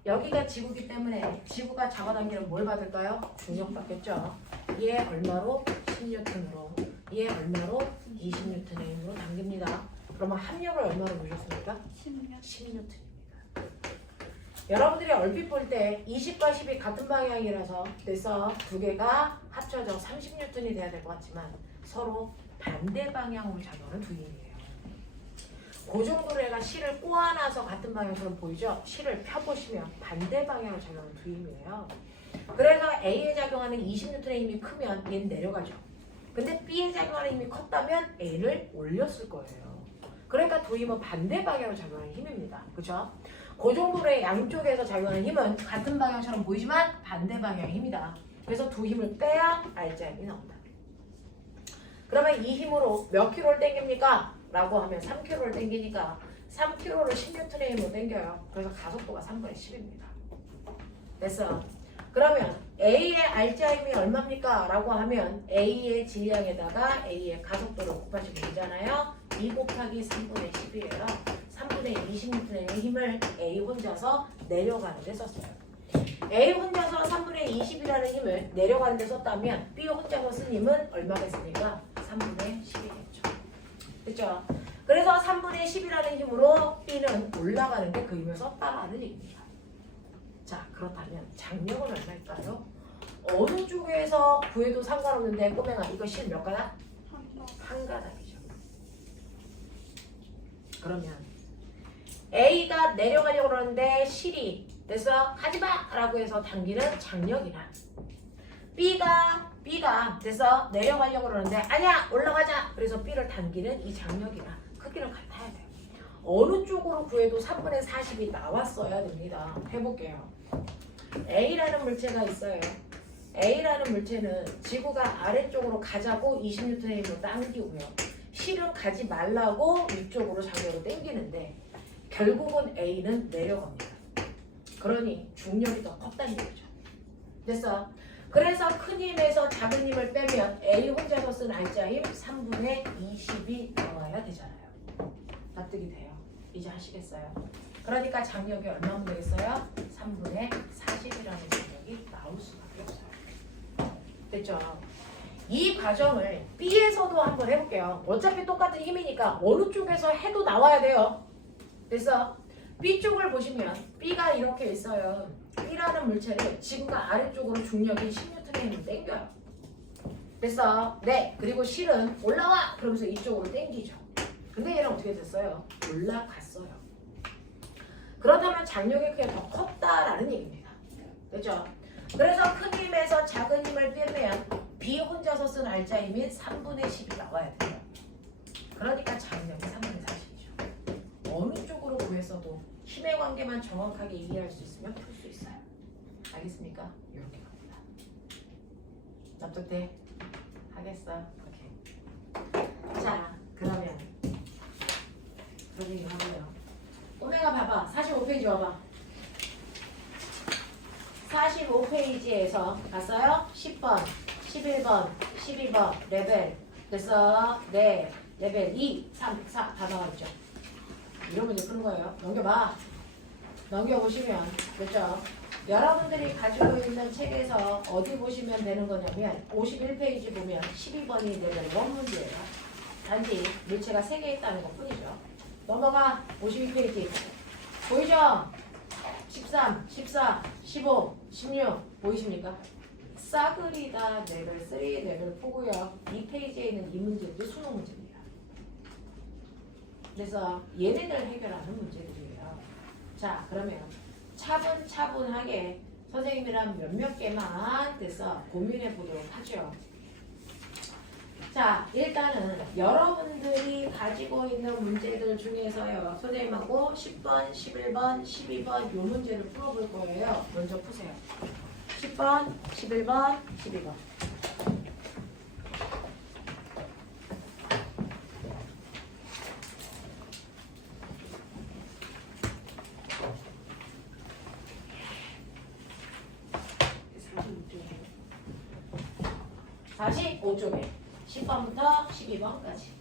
여기가 지구기 때문에 지구가 잡아당기는 뭘 받을까요? 중력받겠죠. 얘 얼마로? 10N으로. 얘 얼마로? 20N으로 당깁니다. 그러면 합력을 얼마로 보셨습니까? 10N입니다. 여러분들이 얼핏 볼 때 20과 10이 같은 방향이라서 그래서 두 개가 합쳐져 30N이 돼야 될 것 같지만 서로 반대 방향으로 작용하는 두 힘이에요. 그 정도로 얘가 실을 꼬아놔서 같은 방향처럼 보이죠? 실을 펴보시면 반대 방향으로 작용하는 두 힘이에요. 그래서 A에 작용하는 20N의 힘이 크면 얘는 내려가죠. 근데 B에 작용하는 힘이 컸다면 A를 올렸을 거예요. 그러니까 두 힘은 반대 방향으로 작용하는 힘입니다. 그렇죠? 그 정도의 양쪽에서 작용하는 힘은 같은 방향처럼 보이지만 반대 방향의 힘이다. 그래서 두 힘을 빼야 알자 힘이 나온다. 그러면 이 힘으로 몇 킬로를 당깁니까? 라고 하면 3kg를 당기니까 3kg를 10N의 힘으로 당겨요. 그래서 가속도가 3분의 10입니다. 됐어. 그러면 A의 알짜 힘이 얼마입니까? 라고 하면 A의 질량에다가 A의 가속도를 곱하시면 되잖아요. 2 곱하기 3분의 10이에요. 3분의 20N의 힘을 A 혼자서 내려가는 데 썼어요. A 혼자서 3분의 20이라는 힘을 내려가는 데 썼다면 B 혼자서 쓴 힘은 얼마겠습니까? 3분의 10이겠죠. 그렇죠? 그래서 3분의 10이라는 힘으로 B는 올라가는데 그 힘을 썼다라는 얘기입니다. 자, 그렇다면 장력은 얼마일까요? 어느 쪽에서 구해도 상관없는데 꼬맹아 이거 실 몇 가닥? 한 가닥이죠. 그러면 A가 내려가려고 그러는데 실이 됐어? 하지마! 라고 해서 당기는 장력이나 B가 됐어? 내려가려고 그러는데 아니야! 올라가자! 그래서 B를 당기는 이 장력이나 크기는 같아야 돼요. 어느 쪽으로 구해도 3분의 40이 나왔어야 됩니다. 해볼게요. A라는 물체가 있어요. A라는 물체는 지구가 아래쪽으로 가자고 20N의 힘으로 당기고요. 실은 가지 말라고 위쪽으로 장력으로 당기는데 결국은 A는 내려갑니다. 그러니 중력이 더 컸다는 거죠. 됐어? 그래서 큰 힘에서 작은 힘을 빼면 A 혼자서 쓴 알짜 힘 3분의 20이 나와야 되잖아요. 납득이 돼요. 이제 하시겠어요? 그러니까 장력이 얼마면 되겠어요? 3분의 40이라는 장력이 나올 수밖에 없어요. 됐죠? 이 과정을 B에서도 한번 해볼게요. 어차피 똑같은 힘이니까 어느 쪽에서 해도 나와야 돼요. 됐어? B쪽을 보시면 B가 이렇게 있어요. B라는 물체를 지구가 아래쪽으로 중력이 10N의 힘을 당겨요. 됐어? 네. 그리고 실은 올라와! 그러면서 이쪽으로 당기죠. 근데 얘는 어떻게 됐어요? 올라갔어요. 그렇다면 장력의 크기가 더 컸다라는 얘기입니다. 됐죠? 그래서 큰 힘에서 작은 힘을 빼면 B 혼자서 쓴 알짜 힘인 3분의 10이 나와야 돼요. 그러니까 장력이 3분의 40이죠. 어느 쪽으로 구했어도 힘의 관계만 정확하게 이해할 수 있으면 풀 수 있어요. 알겠습니까? 이렇게 갑니다. 납득돼? 하겠어? 오케이. 자, 그러면 그런 얘기 하고요. 오메가 봐봐. 45페이지 와봐. 45페이지에서 봤어요? 10번, 11번, 12번 레벨 됐어. 네, 레벨 2, 3, 4 다 나와있죠. 이런 문제 푸는 거예요. 넘겨봐. 넘겨보시면 됐죠. 여러분들이 가지고 있는 책에서 어디 보시면 되는 거냐면 51페이지 보면 12번이 레벨 1 문제예요. 단지 물체가 3개 있다는 것 뿐이죠. 넘어가. 52페이지 보이죠? 13, 14, 15, 16 보이십니까? 싸그리다 레벨 3, 레벨 4고요. 이 페이지에 있는 이 문제도 수능 문제입니다. 그래서 얘네들 해결하는 문제들이에요. 자, 그러면 차분차분하게 선생님이랑 몇몇 개만 돼서 고민해 보도록 하죠. 자, 일단은 여러분들이 가지고 있는 문제들 중에서요. 선생님하고 10번, 11번, 12번 요 문제를 풀어볼 거예요. 먼저 푸세요. 10번, 11번, 12번. 다시 5쪽에 10번부터 12번까지.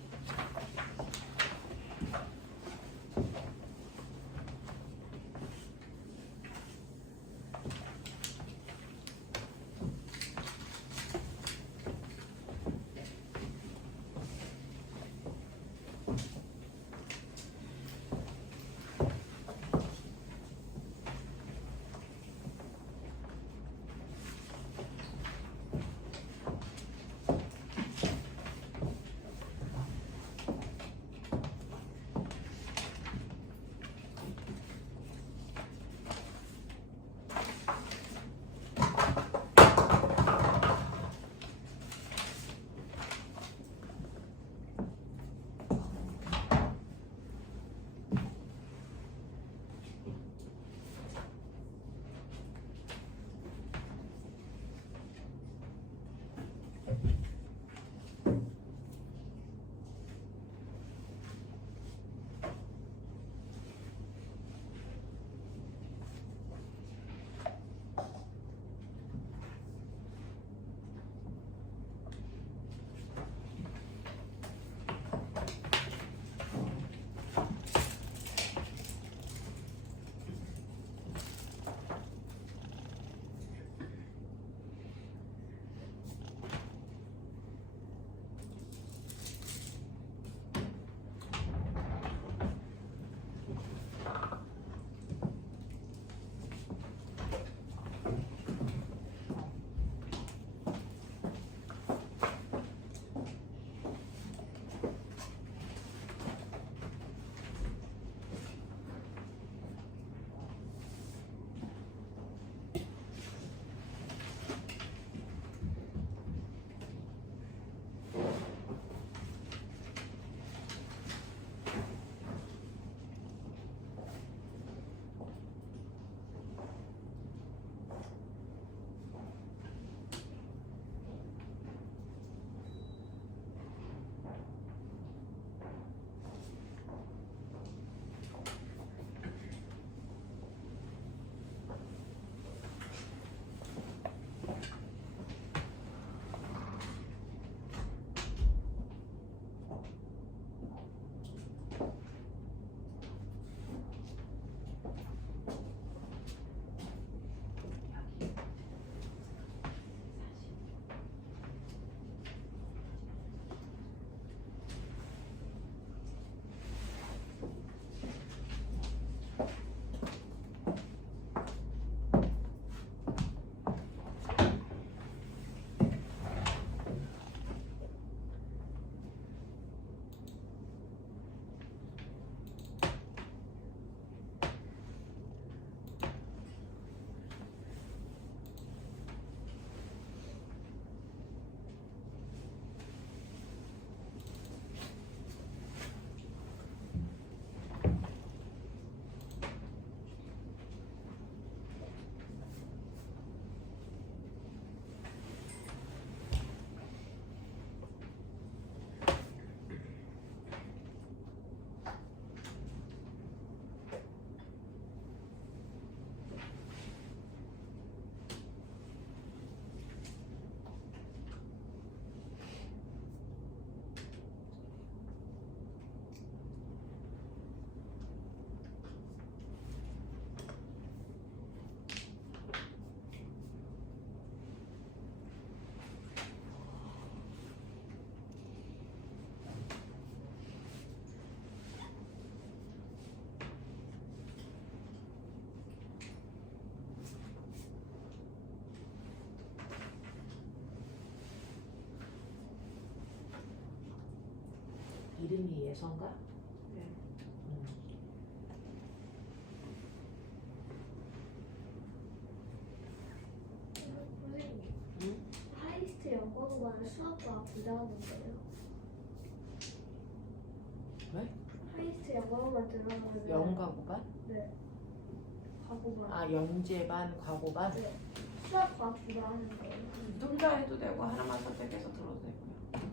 이름이 예선가? 네. 선생님, 응? 하이스트 영어고는 수학과 부담하는 거예요? 왜? 하이스트 영어고만 들어가면 영과고반? 네. 과고반. 아 영재반, 과고반? 네. 수학과 부담하는 거예요? 둘 다 해도 되고 하나만 선택해서 들어도 되고요. 뭐지?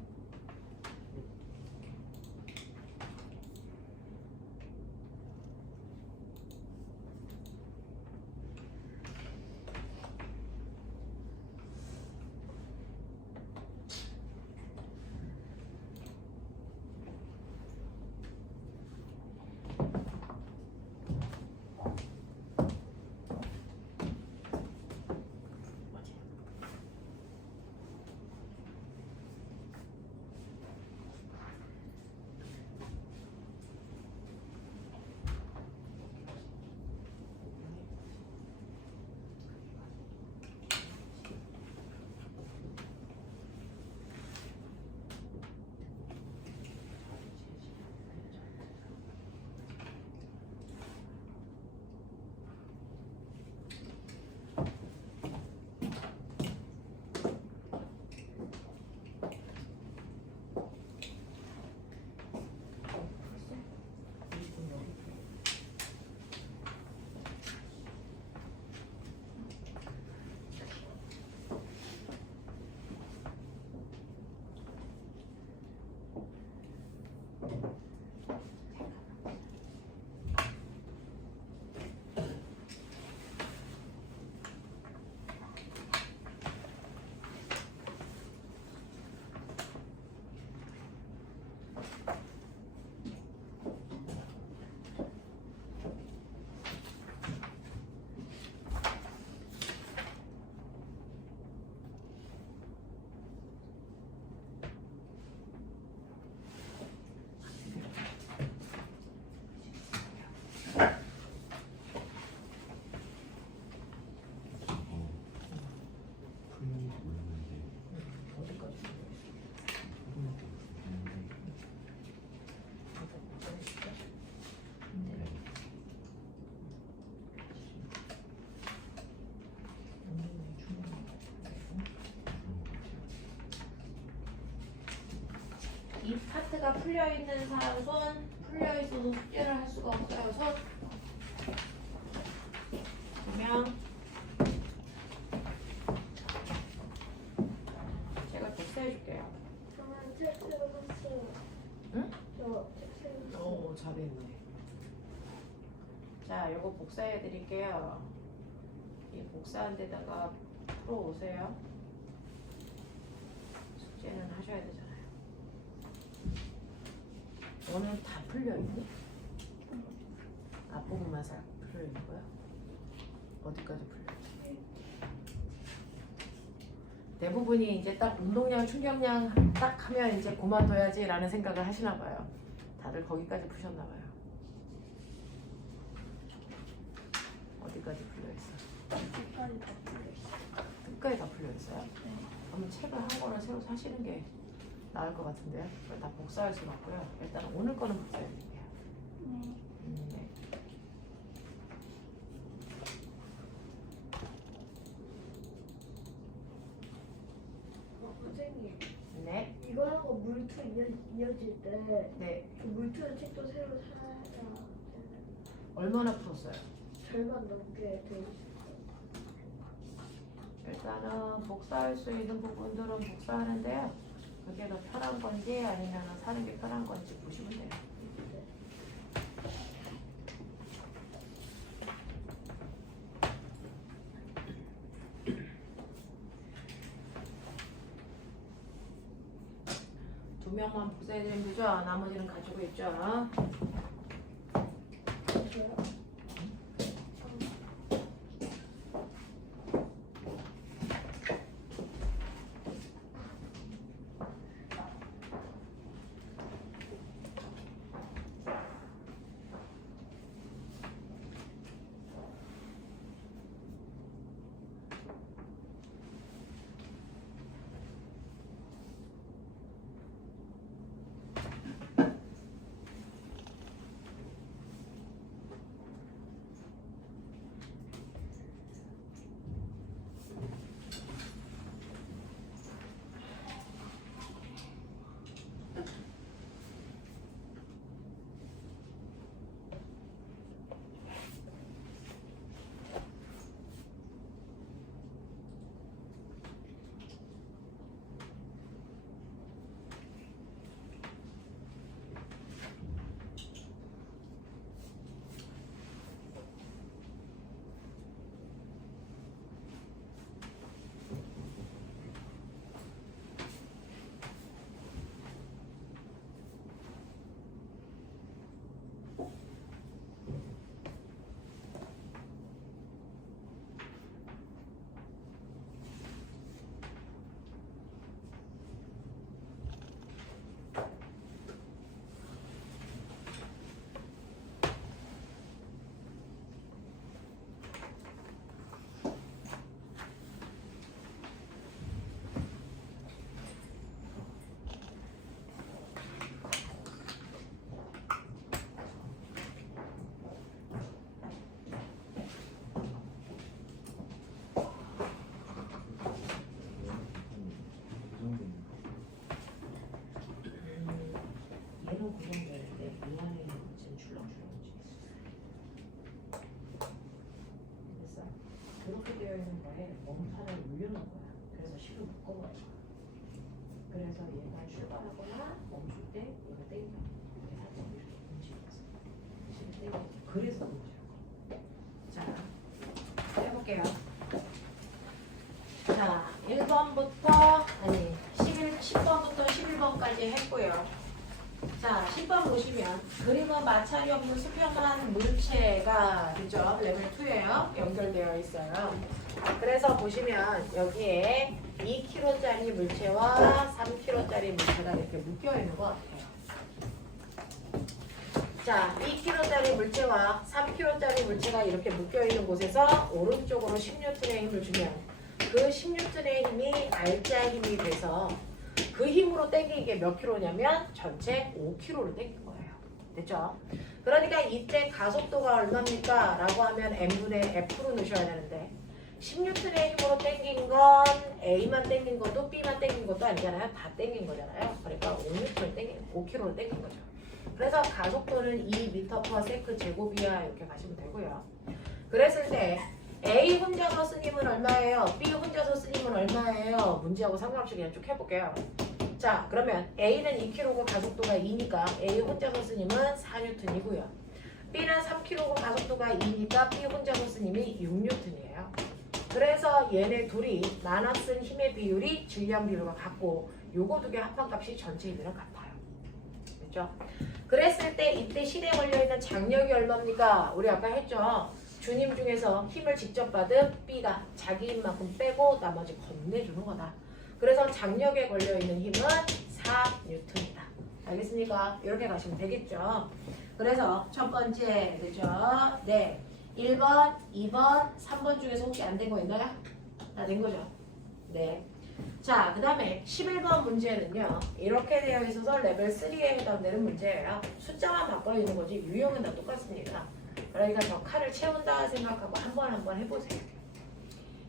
풀는지 모르는데 어디까지? 이 파트가 풀려 있는 사람 손, 풀려 있어도 숙제를 할 수가 없어요. 손. 그러면 제가 복사해 줄게요. 저는 책 새로 샀어요. 응? 저책 새로 샀어요. 오, 잘했네. 자, 요거 복사해 드릴게요. 이 복사한 데다가 풀어 오세요. 숙제는 하셔야 되잖아요. 오늘 다 풀려 있니? 앞부분만 살 풀려 있는 거야? 어디까지 풀려 있지? 대부분이 이제 딱 운동량, 충격량 딱 하면 이제 그만둬야지라는 생각을 하시나 봐요. 다들 거기까지 푸셨나 봐요. 어디까지 풀려 있어? 끝까지 다 풀렸어요. 끝까지 다 풀려 있어요? 네. 그러면 책을 한 권을 새로 사시는 게 나을 것 같은데요. 그걸 다 복사할 수는 없고요. 일단 오늘 거는 복사해 드릴게요. 네. 네. 선생님, 네. 이거하고 물투 이어질 때 네. 그 물투 책도 새로 사야 되나요? 얼마나 풀었어요? 절반 넘게 돼 있어요. 일단은 복사할 수 있는 부분들은 복사하는데요. 그게 더 편한 건지 아니면 사는 게 편한 건지 보시면 돼요. 두 명만 복사해드리면 되죠? 나머지는 가지고 있죠? 저요? 돌려놓은 거야. 그래서 10을 묶어버려. 그래서 얘가 출발하거나 멈출 때 얘가 땡겨. 이렇게 살짝 이렇게 움직여서 10을 땡겨. 그래서 문제야. 자, 해볼게요. 자, 1번부터 아니 10번부터 11번까지 했고요. 자, 10번 보시면 그림은 마찰이 없는 수평한 물체가 그죠? 레벨 2예요. 연결되어 있어요. 그래서 보시면 여기에 2kg짜리 물체와 3kg짜리 물체가 이렇게 묶여 있는 것 같아요. 자, 2kg짜리 물체와 3kg짜리 물체가 이렇게 묶여 있는 곳에서 오른쪽으로 10N의 힘을 주면 그 10N의 힘이 알자 힘이 돼서 그 힘으로 당기게 몇 킬로냐면 전체 5kg를 당긴 거예요. 됐죠? 그러니까 이때 가속도가 얼마입니까? 라고 하면 m분의 f로 넣으셔야 되는데 10N의 힘으로 당긴 건 A만 당긴 것도 B만 당긴 것도 아니잖아요. 다 당긴 거잖아요. 그러니까 5kg를 당긴 거죠. 그래서 가속도는 2m/s 제곱이야 이렇게 가시면 되고요. 그랬을 때 A 혼자서 쓰님은 얼마예요? B 혼자서 쓰님은 얼마예요? 문제하고 상관없이 그냥 쭉 해볼게요. 자, 그러면 A는 2kg고 가속도가 2니까 A 혼자서 쓰님은 4N이고요. B는 3kg고 가속도가 2니까 B 혼자서 쓰님이 6N이에요. 그래서 얘네 둘이 나눠 쓴 힘의 비율이 질량 비율과 같고 요거 두 개 합한값이 전체 힘이랑 같아요. 됐죠? 그랬을 때 이때 실에 걸려있는 장력이 얼마입니까? 우리 아까 했죠? 주님 중에서 힘을 직접 받은 B가 자기 힘만큼 빼고 나머지 건네주는 거다. 그래서 장력에 걸려있는 힘은 4N이다. 알겠습니까? 이렇게 가시면 되겠죠. 그래서 첫 번째, 그죠? 네. 1번, 2번, 3번 중에서 혹시 안 된 거 있나요? 다 된 거죠? 네. 자, 그 다음에 11번 문제는요. 이렇게 되어 있어서 레벨 3에 해당되는 문제예요. 숫자만 바꿔 있는 거지 유형은 다 똑같습니다. 그러니까 저 칼을 채운다 생각하고 한 번 해보세요.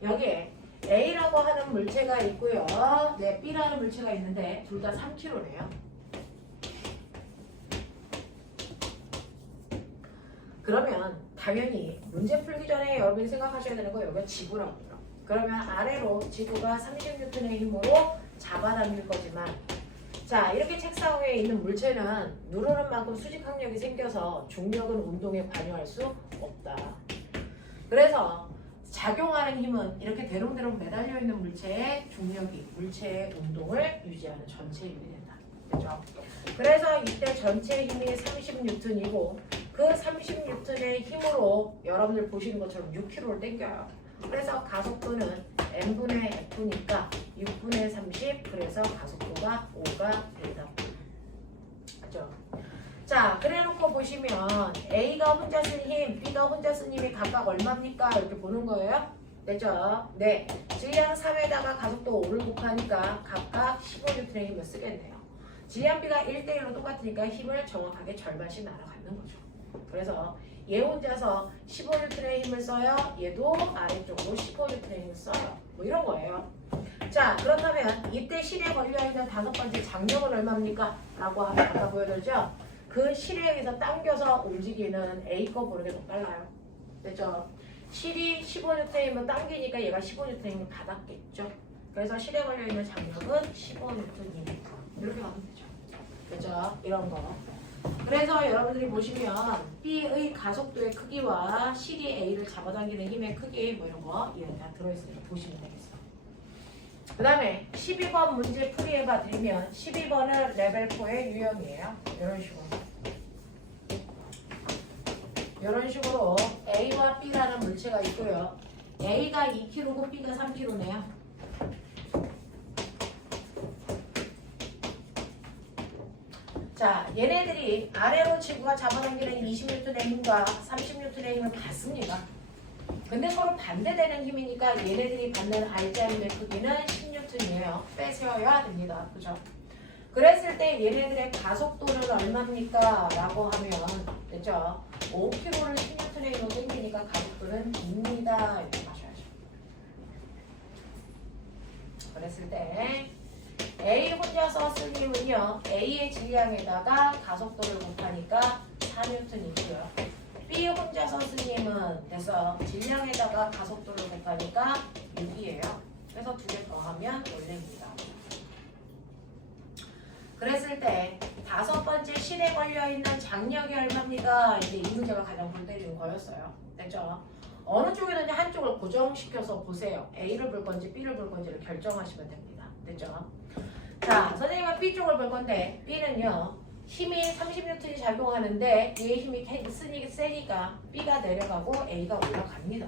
여기에 A라고 하는 물체가 있고요. 네, B라는 물체가 있는데 둘 다 3kg래요. 그러면 당연히 문제 풀기 전에 여러분이 생각하셔야 되는 거 여기가 지구라고요. 그러면 아래로 지구가 30N의 힘으로 잡아당길 거지만 자, 이렇게 책상 위에 있는 물체는 누르는 만큼 수직 항력이 생겨서 중력은 운동에 관여할 수 없다. 그래서 작용하는 힘은 이렇게 대롱대롱 매달려 있는 물체의 중력이 물체의 운동을 유지하는 전체 힘이 된다. 그렇죠? 그래서 이때 전체 힘이 30N이고 그 30N의 힘으로 여러분들 보시는 것처럼 6kg를 당겨요. 그래서 가속도는 m분의 f니까 6분의 30 그래서 가속도가 5가 된다. 맞죠? 자, 그래놓고 보시면 A가 혼자 쓴 힘, B가 혼자 쓴 힘이 각각 얼마입니까? 이렇게 보는 거예요. 됐죠? 네. 질량 3에다가 가속도 5를 곱하니까 각각 15N의 힘을 쓰겠네요. 질량 B가 1대1로 똑같으니까 힘을 정확하게 절반씩 나눠 갖는 거죠. 그래서 얘 혼자서 15N의 힘을 써요. 얘도 아래쪽으로 15N의 힘을 써요. 뭐 이런 거예요. 자, 그렇다면 이때 실에 걸려있는 다섯 번째 장력은 얼마입니까? 라고 하면 아까 보여드렸죠? 그 실에 의해서 당겨서 움직이는 A 거 보는 게 더 빨라요. 됐죠? 실이 15N의 힘을 당기니까 얘가 15N의 힘을 받았겠죠? 그래서 실에 걸려있는 장력은 15N 이렇게 가면 되죠. 그죠? 이런 거. 그래서 여러분들이 보시면 B의 가속도의 크기와 실이 A를 잡아당기는 힘의 크기 뭐 이런 거 이런 다 들어있으니까 보시면 되겠어요. 그 다음에 12번 문제 풀이해봐 드리면 12번은 레벨 4의 유형이에요. 이런 식으로. 이런 식으로 A와 B라는 물체가 있고요. A가 2kg고 B가 3kg네요. 자, 얘네들이 아래로 지구가 잡아당기는 20N의 힘과 30N의 힘을 받습니다. 근데 서로 반대되는 힘이니까 얘네들이 받는 알자 힘의 크기는 10N이에요. 빼세워야 됩니다. 그죠? 그랬을 때 얘네들의 가속도는 얼마입니까? 라고 하면 됐죠? 5kg를 10N의 힘으로 당기니까 가속도는 2입니다. 이렇게 마셔야죠. 그랬을 때 A 혼자서 쓴 힘은요. A의 질량에다가 가속도를 곱하니까 4N이고요. B 혼자서 쓴 힘은 돼서 질량에다가 가속도를 곱하니까 6이에요. 그래서 2개 더하면 원래입니다. 그랬을 때 5번째 실에 걸려있는 장력이 얼마입니까? 이제 이 문제가 가장 골 때리는 거였어요. 됐죠? 어느 쪽이든지 한쪽을 고정시켜서 보세요. A를 볼 건지 B를 볼 건지를 결정하시면 됩니다. 됐죠? 자, 선생님은 B쪽을 볼 건데 B는요. 힘이 30N이 작용하는데 얘의 힘이 세니까 B가 내려가고 A가 올라갑니다.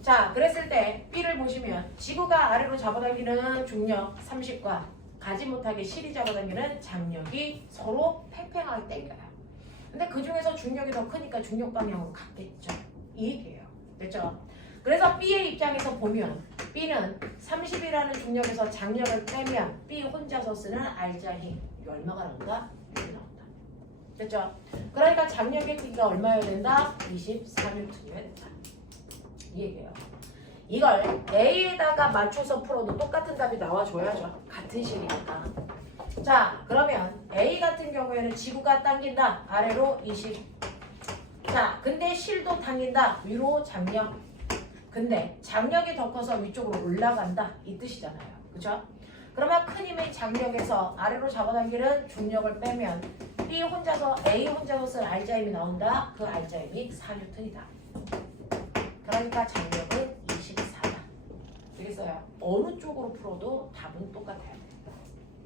자, 그랬을 때 B를 보시면 지구가 아래로 잡아당기는 중력 30과 가지 못하게 실이 잡아당기는 장력이 서로 팽팽하게 당겨요. 근데 그 중에서 중력이 더 크니까 중력 방향으로 갔겠죠. 이 얘기예요. 됐죠? 그래서 B의 입장에서 보면 B는 30이라는 중력에서 장력을 빼면 B 혼자서 쓰는 R자 힘 이게 얼마가 나온다? 6이 나온다. 됐죠? 그러니까 장력의 크기가 얼마여야 된다? 24N이어야 된다. 이 얘기예요. 이걸 A에다가 맞춰서 풀어도 똑같은 답이 나와줘야죠. 같은 식이니까. 자, 그러면 A 같은 경우에는 지구가 당긴다. 아래로 20. 자, 근데 실도 당긴다. 위로 장력. 근데 장력이 더 커서 위쪽으로 올라간다. 이 뜻이잖아요. 그죠? 그러면 큰 힘의 장력에서 아래로 잡아당기는 중력을 빼면 B 혼자서 A 혼자서 쓴 R자 힘이 나온다. 그 R자 힘이 4N이다. 그러니까 장력은 24다. 되겠어요? 어느 쪽으로 풀어도 답은 똑같아야 됩니다.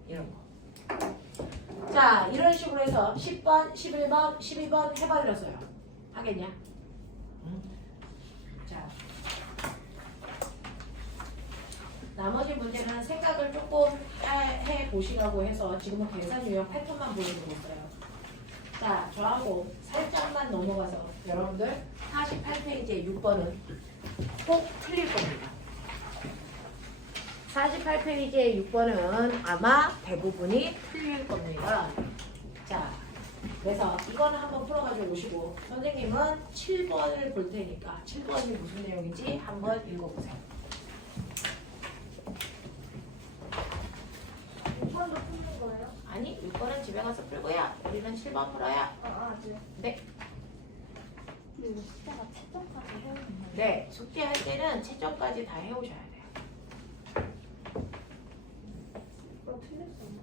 이런 거. 자, 이런 식으로 해서 10번, 11번, 12번 해버렸어요. 하겠냐? 자, 나머지 문제는 생각을 조금 해보시라고 해서 지금은 계산 유형 패턴만 보여드렸어요. 자, 저하고 살짝만 넘어가서 여러분들 48페이지의 6번은 꼭 틀릴 겁니다. 48페이지의 6번은 아마 대부분이 틀릴 겁니다. 자, 그래서 이거는 한번 풀어가지고 오시고 선생님은 7번을 볼 테니까 7번이 무슨 내용인지 한번 읽어보세요. 6번도 푸는 거예요? 아니, 6번은 집에 가서 풀고요. 우리는 7번 풀어요. 네. 네. 그리고 숙제가 채점까지 해야 되나요? 네, 숙제할 때는 채점까지 다 해오셔야 돼요. 틀렸어요.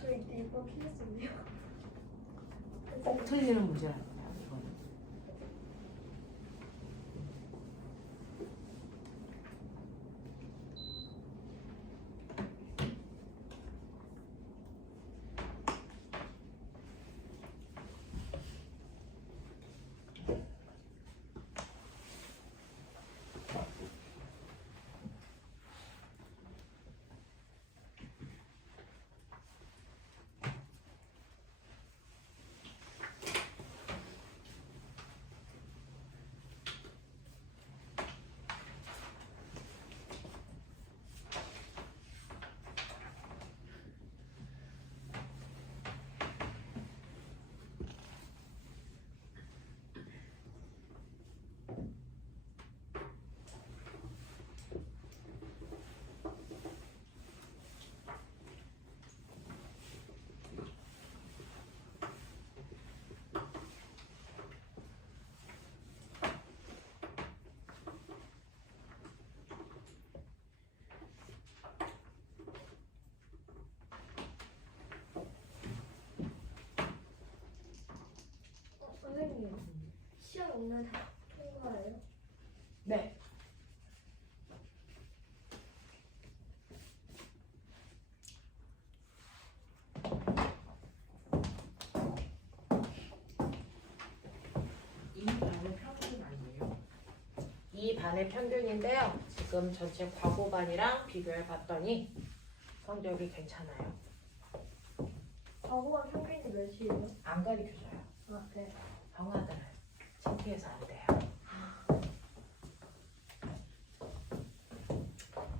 저 이때 6번 틀렸었네요. 꼭 틀리는 문제랍니다. 이거는. 선생님, 시험 오늘 다 통과해요? 네. 이 반의 평균 아니에요? 이 반의 평균인데요. 지금 전체 과고반이랑 비교해 봤더니 성적이 괜찮아요. 과거반 평균이 몇이에요? 안 가르쳐줘요. 아, 네. 영화들은 창피해서 안 돼요.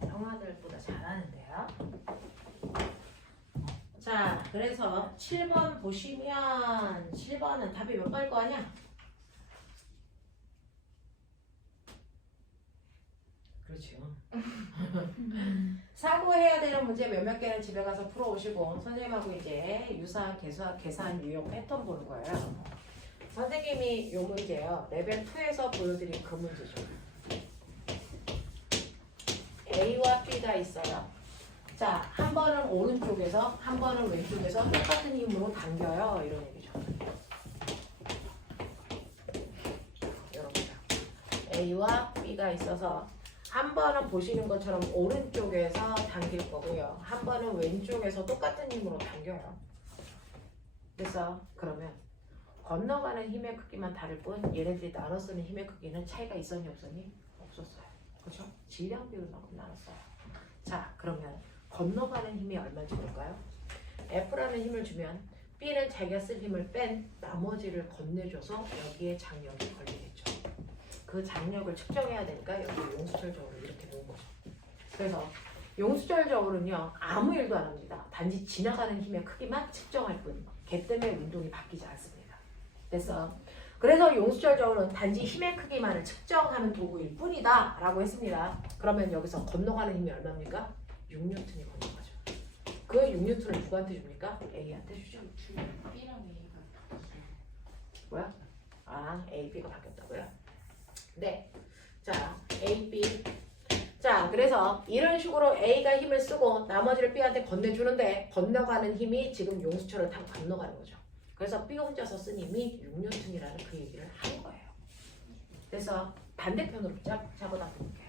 영화들보다 잘하는데요. 자, 그래서 7번 보시면 7번은 답이 몇 번일 거 아니야? 그렇죠. 사고해야 되는 문제 몇몇 개는 집에 가서 풀어오시고 선생님하고 이제 유사한 계산 유형 패턴 보는 거예요. 선생님이 요 문제요. 레벨 2에서 보여드린 그 문제죠. A와 B가 있어요. 자, 한 번은 오른쪽에서, 한 번은 왼쪽에서 똑같은 힘으로 당겨요. 이런 얘기죠. 여러분들. A와 B가 있어서 한 번은 보시는 것처럼 오른쪽에서 당길 거고요. 한 번은 왼쪽에서 똑같은 힘으로 당겨요. 그래서 그러면 건너가는 힘의 크기만 다를 뿐 얘네들이 나눠 쓰는 힘의 크기는 차이가 있었니 없었니? 없었어요. 그렇죠? 질량 비율로 나눴어요. 자, 그러면 건너가는 힘이 얼마인지 볼까요? F라는 힘을 주면 B는 자기가 쓸 힘을 뺀 나머지를 건네줘서 여기에 장력이 걸리겠죠. 그 장력을 측정해야 되니까 여기 용수철 저울을 이렇게 놓은 거죠. 그래서 용수철 저울은요 아무 일도 안 합니다. 단지 지나가는 힘의 크기만 측정할 뿐 걔 때문에 운동이 바뀌지 않습니다. 됐어? 그래서 용수철 저울은 단지 힘의 크기만을 측정하는 도구일 뿐이다 라고 했습니다. 그러면 여기서 건너가는 힘이 얼마입니까? 6N이 건너가죠. 그 6N을 누구한테 줍니까? A한테 주죠. B랑 A가 바뀌었어요. 뭐야? 아, A, B가 바뀌었다고요? 네. 자, A, B. 자, 그래서 이런 식으로 A가 힘을 쓰고 나머지를 B한테 건네주는데 건너가는 힘이 지금 용수철을 타고 건너가는 거죠. 그래서 B 혼자서 쓴 힘이 6N이라는 그 얘기를 한 거예요. 그래서 반대편으로 잡아당겨 볼게요.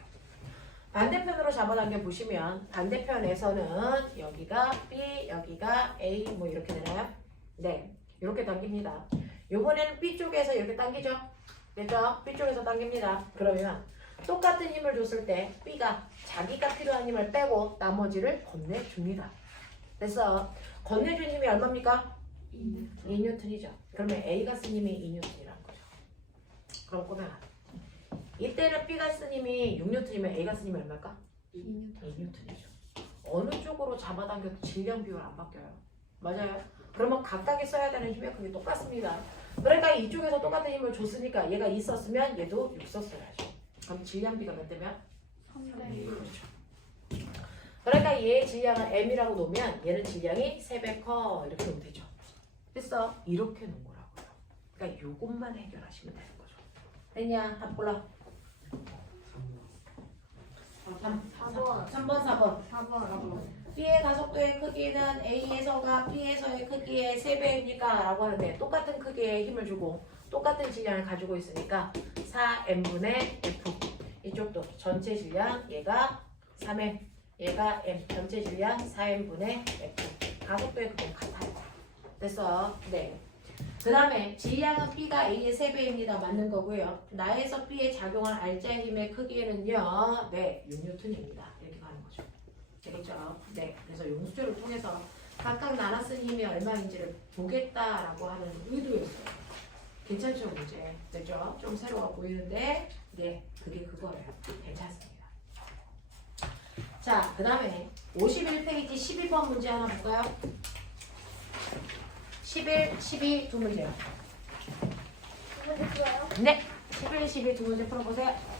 반대편으로 잡아당겨 보시면 반대편에서는 여기가 B, 여기가 A 뭐 이렇게 되나요? 네. 이렇게 당깁니다. 요번에는 B 쪽에서 이렇게 당기죠? 됐죠? B 쪽에서 당깁니다. 그러면 똑같은 힘을 줬을 때 B가 자기가 필요한 힘을 빼고 나머지를 건네줍니다. 그래서 건네준 힘이 얼마입니까? 2N이죠. 그러면 A가 쓴 힘이 2N이라는 거죠. 그럼 꼬맹아 이때는 B가 쓴 힘이 6N이면 A가 쓴 힘이 얼마일까? 2N이죠. 어느 쪽으로 잡아당겨도 질량 비율 안 바뀌어요. 맞아요. 그러면 각각이 써야 되는 힘의 크기 똑같습니다. 그러니까 이쪽에서 똑같은 힘을 줬으니까 얘가 있었으면 얘도 6 썼어야죠. 그럼 질량비가 몇 대면? 3대 그렇죠. 그러니까 얘의 질량을 M이라고 놓으면 얘는 질량이 3배 커 이렇게 놓으면 되죠. 됐어? 이렇게 놓은 거라고요. 그러니까 요것만 해결하시면 되는 거죠. 됐냐? 한번 골라. 4번 3번, 4번. 4번 B의 가속도의 크기는 A에서가 B에서의 크기의 3배입니까? 라고 하는데 똑같은 크기의 힘을 주고 똑같은 질량을 가지고 있으니까 4M분의 F 이쪽도 전체 질량 얘가 3M 얘가 M 전체 질량 4M분의 F 가속도의 크기는 같아요. 됐어? 네. 그 다음에 질량은 B가 A의 3배입니다. 맞는 거고요. 나에서 B에 작용한 알자 힘의 크기는요. 네, 6N입니다. 이렇게 가는 거죠. 되겠죠? 네. 그래서 용수철을 통해서 각각 나눠 쓴 힘이 얼마인지를 보겠다라고 하는 의도였어요. 괜찮죠, 문제? 됐죠? 좀 새로워 보이는데, 네, 그게 그거예요. 괜찮습니다. 자, 그 다음에 51페이지 12번 문제 하나 볼까요? 11, 12 두 문제요. 문제 풀어요? 네, 11, 12 두 문제 풀어보세요.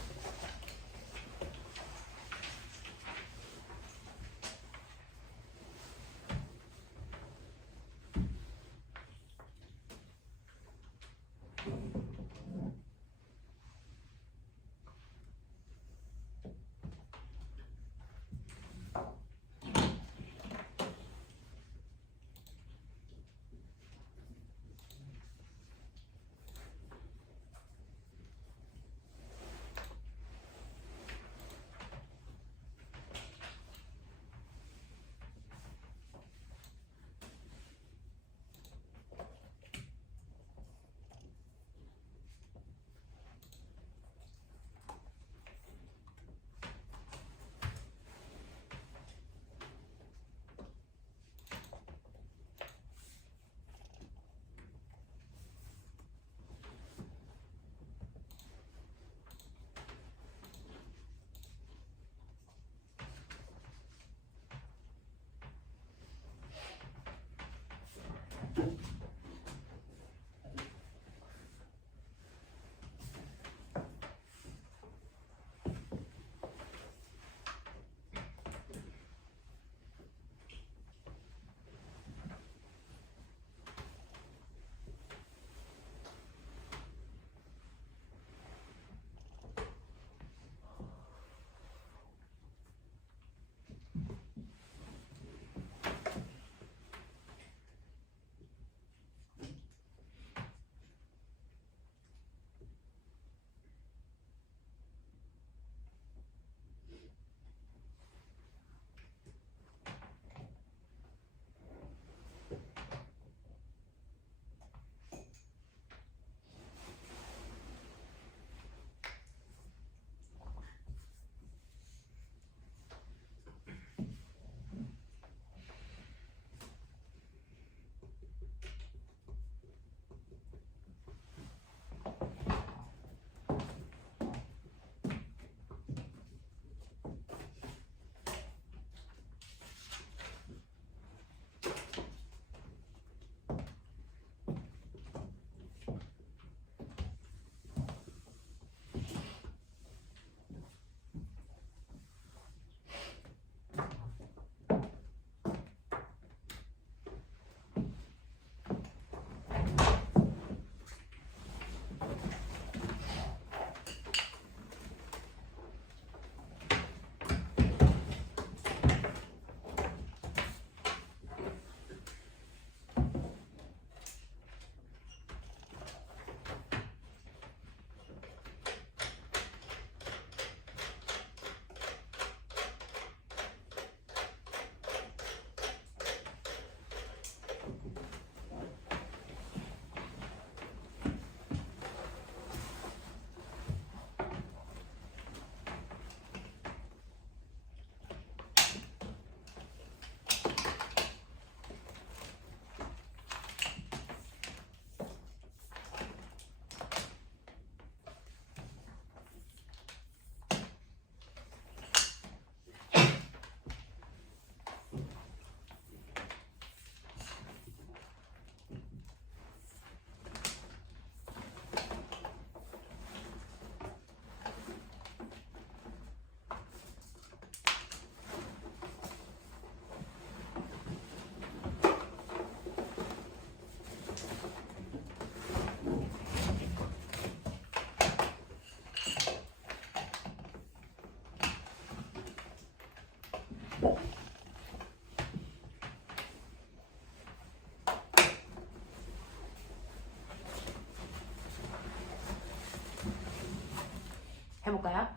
해볼까요?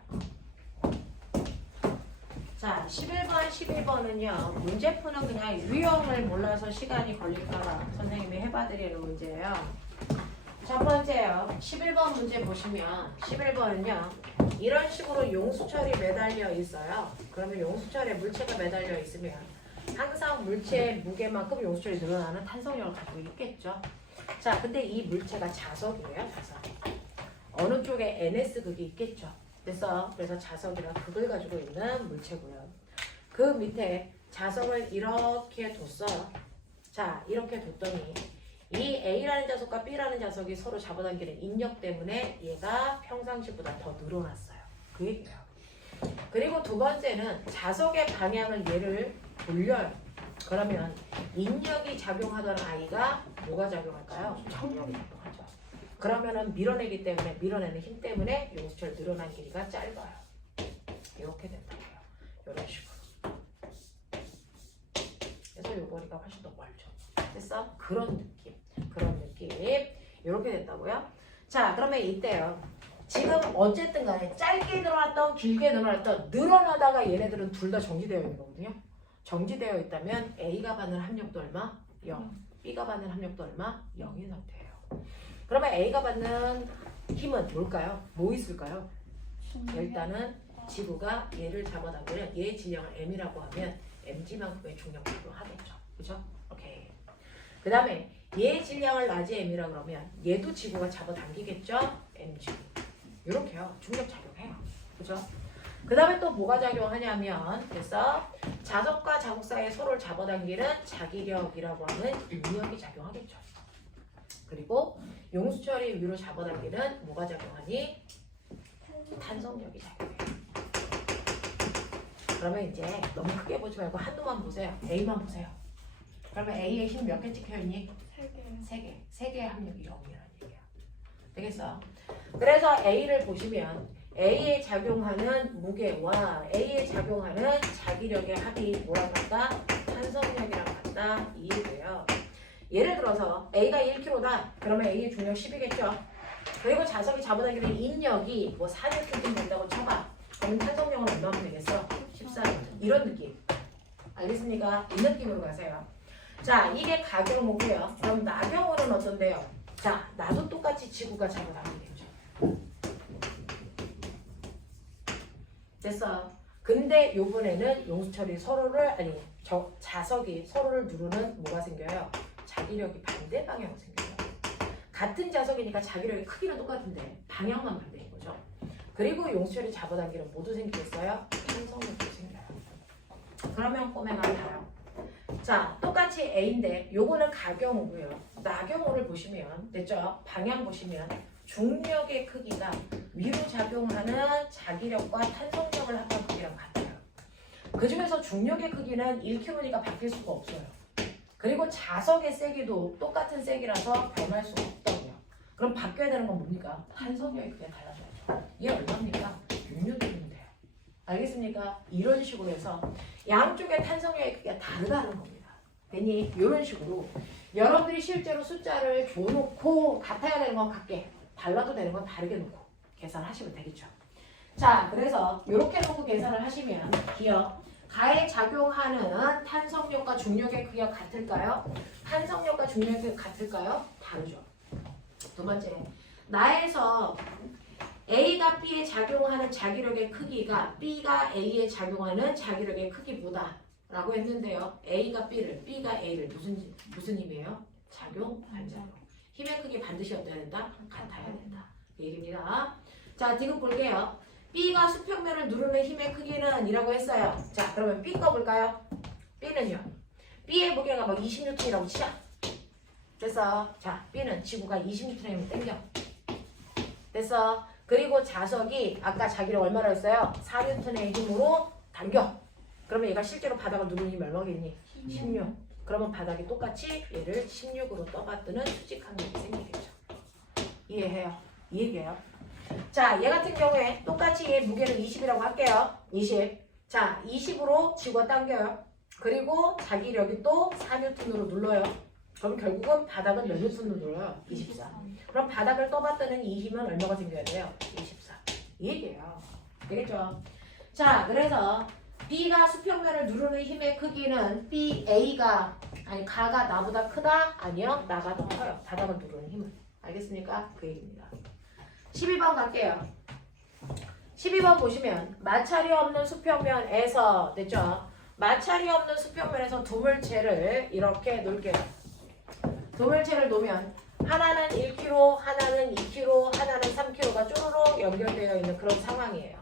자, 11번, 12번은요. 문제 푸는 그냥 유형을 몰라서 시간이 걸릴까봐 선생님이 해봐드리는 문제예요. 첫 번째요. 11번 문제 보시면 11번은요. 이런 식으로 용수철이 매달려 있어요. 그러면 용수철에 물체가 매달려 있으면 항상 물체의 무게만큼 용수철이 늘어나는 탄성력을 갖고 있겠죠. 자, 근데 이 물체가 자석이에요. 자석. 어느 쪽에 NS극이 있겠죠. 그래서 자석이랑 극을 가지고 있는 물체고요. 그 밑에 자석을 이렇게 뒀어요. 자, 이렇게 뒀더니 이 A라는 자석과 B라는 자석이 서로 잡아당기는 인력 때문에 얘가 평상시보다 더 늘어났어요. 그 얘기예요. 그리고 두 번째는 자석의 방향을 얘를 돌려요. 그러면 인력이 작용하던 아이가 뭐가 작용할까요? 정력이 작용하죠. 그러면은 밀어내기 때문에 밀어내는 힘 때문에 용수철 늘어난 길이가 짧아요. 이렇게 된다고요. 이런 식으로. 그래서 요 거리가 훨씬 더 멀죠. 됐어? 그런 느낌. 이렇게 된다고요. 자, 그러면 이때요. 지금 어쨌든 간에 짧게 늘어났던 길게 늘어났던 늘어나다가 얘네들은 둘 다 정지되어 있는 거거든요. 정지되어 있다면 A가 받는 함력도 얼마? 0. B가 받는 함력도 얼마? 0인 상태예요. 그러면 A가 받는 힘은 뭘까요? 뭐 있을까요? 일단은 지구가 얘를 잡아당기는 얘의 질량을 M이라고 하면 mg만큼의 중력작용 하겠죠. 그죠? 오케이. 그 다음에 얘의 질량을 낮이 M이라고 그러면 얘도 지구가 잡아당기겠죠? mg. 이렇게요. 중력작용해요. 그죠? 그 다음에 또 뭐가 작용하냐면 그래서 자석과 자국 사이에 서로를 잡아당기는 자기력이라고 하는 인력이 작용하겠죠. 그리고 용수철이 위로 잡아당기는 뭐가 작용하니? 탄성력이 작용해요. 그러면 이제 너무 크게 보지 말고 한도만 보세요. A만 보세요. 그러면 A의 힘 몇 개 찍혀있니? 3개. 3개의 함력이 0이라는 얘기야. 되겠어? 그래서 A를 보시면 A에 작용하는 무게와 A에 작용하는 자기력의 합이 뭐랑 같다? 탄성력이랑 같다. 이 얘기예요. 예를 들어서 A가 1kg다. 그러면 A의 중력 10이겠죠. 그리고 자석이 잡아당기는 인력이 뭐 4N쯤 된다고 쳐봐. 그럼 탄성력은 얼마면 되겠어? 14N. 이런 느낌. 알겠습니까? 이 느낌으로 가세요. 자, 이게 가경우고요. 그럼 나경우는 어떤데요? 자, 나도 똑같이 지구가 잡아당기겠죠. 됐어. 근데 요번에는 용수철이 서로를 자석이 서로를 누르는 뭐가 생겨요? 자기력이 반대 방향으로 생겨요. 같은 자석이니까 자기력의 크기는 똑같은데 방향만 반대인 거죠. 그리고 용수철이 잡아당기는 뭐도 생기겠어요? 탄성력도 생겨요. 그러면 꼬맹아 봐요. 자, 똑같이 A인데 요거는 가경우고요. 나경우를 보시면 됐죠? 방향 보시면 중력의 크기가 위로 작용하는 자기력과 탄성력을 합한 크기랑 같아요. 그 중에서 중력의 크기는 1kg니까 바뀔 수가 없어요. 그리고 자석의 세기도 똑같은 세기라서 변할 수가 없다고요. 그럼 바뀌어야 되는 건 뭡니까? 탄성력이 크게 달라져야죠. 이게 얼마입니까? 6N이면 돼요. 알겠습니까? 이런 식으로 해서 양쪽의 탄성력의 크기가 다르다는 겁니다. 괜히 이런 식으로 여러분들이 실제로 숫자를 줘놓고 같아야 되는 건 같게, 달라도 되는 건 다르게 놓고 계산하시면 되겠죠. 자, 그래서 이렇게 놓고 계산을 하시면 기억 가에 작용하는 탄성력과 중력의 크기가 같을까요? 탄성력과 중력의 크기가 같을까요? 다르죠. 두 번째, 나에서 A가 B에 작용하는 자기력의 크기가 B가 A에 작용하는 자기력의 크기보다 라고 했는데요. A가 B를, B가 A를 무슨 힘이에요? 작용, 반작용. 힘의 크기 반드시 어때야 된다? 같아야 된다. 그 얘기입니다. 자, 지금 볼게요. B가 수평면을 누르는 힘의 크기는 이라고 했어요. 자, 그러면 B 거 볼까요? B는요. B의 무게가 뭐 20N이라고 치자. 됐어. 자, B는 지구가 20N이면 땡겨. 됐어. 그리고 자석이 아까 자기력 얼마나 했어요? 4N의 힘으로 당겨. 그러면 얘가 실제로 바닥을 누르는 힘이 얼마겠니? 16. 그러면 바닥이 똑같이 얘를 16으로 떠받드는 수직한 게 생기겠죠. 이해해요? 이 얘기예요. 자, 얘 같은 경우에 똑같이 얘 무게를 20이라고 할게요. 20. 자, 20으로 집어 당겨요. 그리고 자기력이 또 4N으로 눌러요. 그럼 결국은 바닥은 몇 N으로 눌러요? 24. 그럼 바닥을 떠받드는 이 힘은 얼마가 생겨야 돼요? 24. 이 얘기예요. 되겠죠? 자, 그래서 B가 수평면을 누르는 힘의 크기는 BA가 아니 가가 나보다 크다? 아니요. 나가 더 커요. 바닥을 누르는 힘은. 알겠습니까? 그 얘기입니다. 12번 갈게요. 12번 보시면 마찰이 없는 수평면에서 됐죠? 마찰이 없는 수평면에서 두 물체를 이렇게 놓을게요. 두 물체를 놓으면 하나는 1kg, 하나는 2kg, 하나는 3kg가 쪼르륵 연결되어 있는 그런 상황이에요.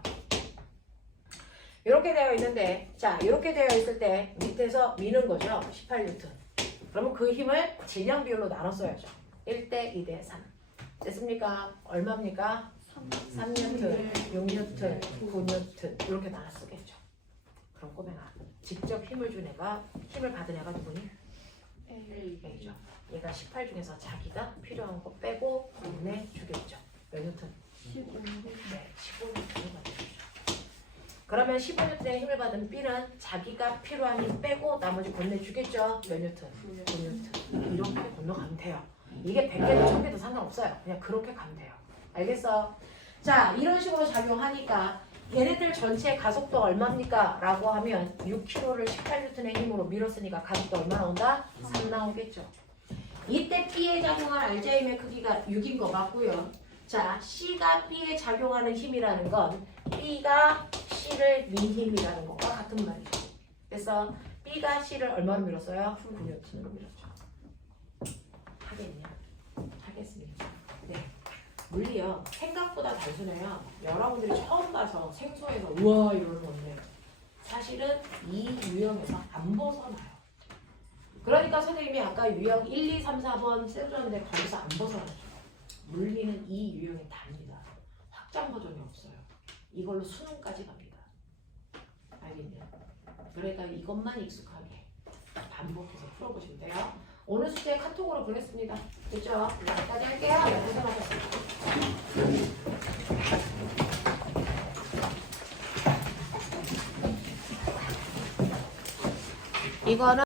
이렇게 되어 있는데, 자, 이렇게 되어 있을 때 밑에서 미는 거죠. 18N. 그러면 그 힘을 질량 비율로 나눠 써야죠. 1대 2대 3. 됐습니까? 얼마입니까? 3N, 6N, 9N 이렇게 나눠 쓰겠죠. 그럼 꼬맹아, 직접 힘을 준 애가, 힘을 받은 애가 누구니? A죠. 얘가 18 중에서 자기가 필요한 거 빼고 보내주겠죠. 몇 뉴턴? 15. 네, 15N을 받아주죠. 그러면 15N의 힘을 받은 B는 자기가 필요한 힘 빼고 나머지 건네주겠죠. 몇 뉴턴? 9뉴턴. 이렇게 건너가면 돼요. 이게 100개도 1000개도 상관없어요. 그냥 그렇게 가면 돼요. 알겠어? 자, 이런 식으로 작용하니까 얘네들 전체 가속도 얼마입니까? 라고 하면 6kg를 18N의 힘으로 밀었으니까 가속도 얼마 나온다? 3 나오겠죠. 이때 B에 작용한 RJ 힘의 크기가 6인 거 맞고요. 자, C가 B에 작용하는 힘이라는 건 B가 C를 민 힘이라는 것과 같은 말이죠. 그래서 B가 C를 얼마로 밀었어요? 9N으로 밀었죠. 하겠냐? 하겠습니다. 네. 물리요. 생각보다 단순해요. 여러분들이 처음 봐서 생소해서 우와 이러는 건데 사실은 이 유형에서 안 벗어나요. 그러니까 선생님이 아까 유형 1, 2, 3, 4번 써줬는데 거기서 안 벗어나죠. 물리는 이 유형에 답니다. 확장 버전이 없어요. 이걸로 수능까지 갑니다. 알겠냐? 그러니까 이것만 익숙하게 반복해서 풀어보시면 돼요. 오늘 숙제 카톡으로 보냈습니다. 됐죠? 여기까지 할게요. 네, 고생하셨습니다. 이거는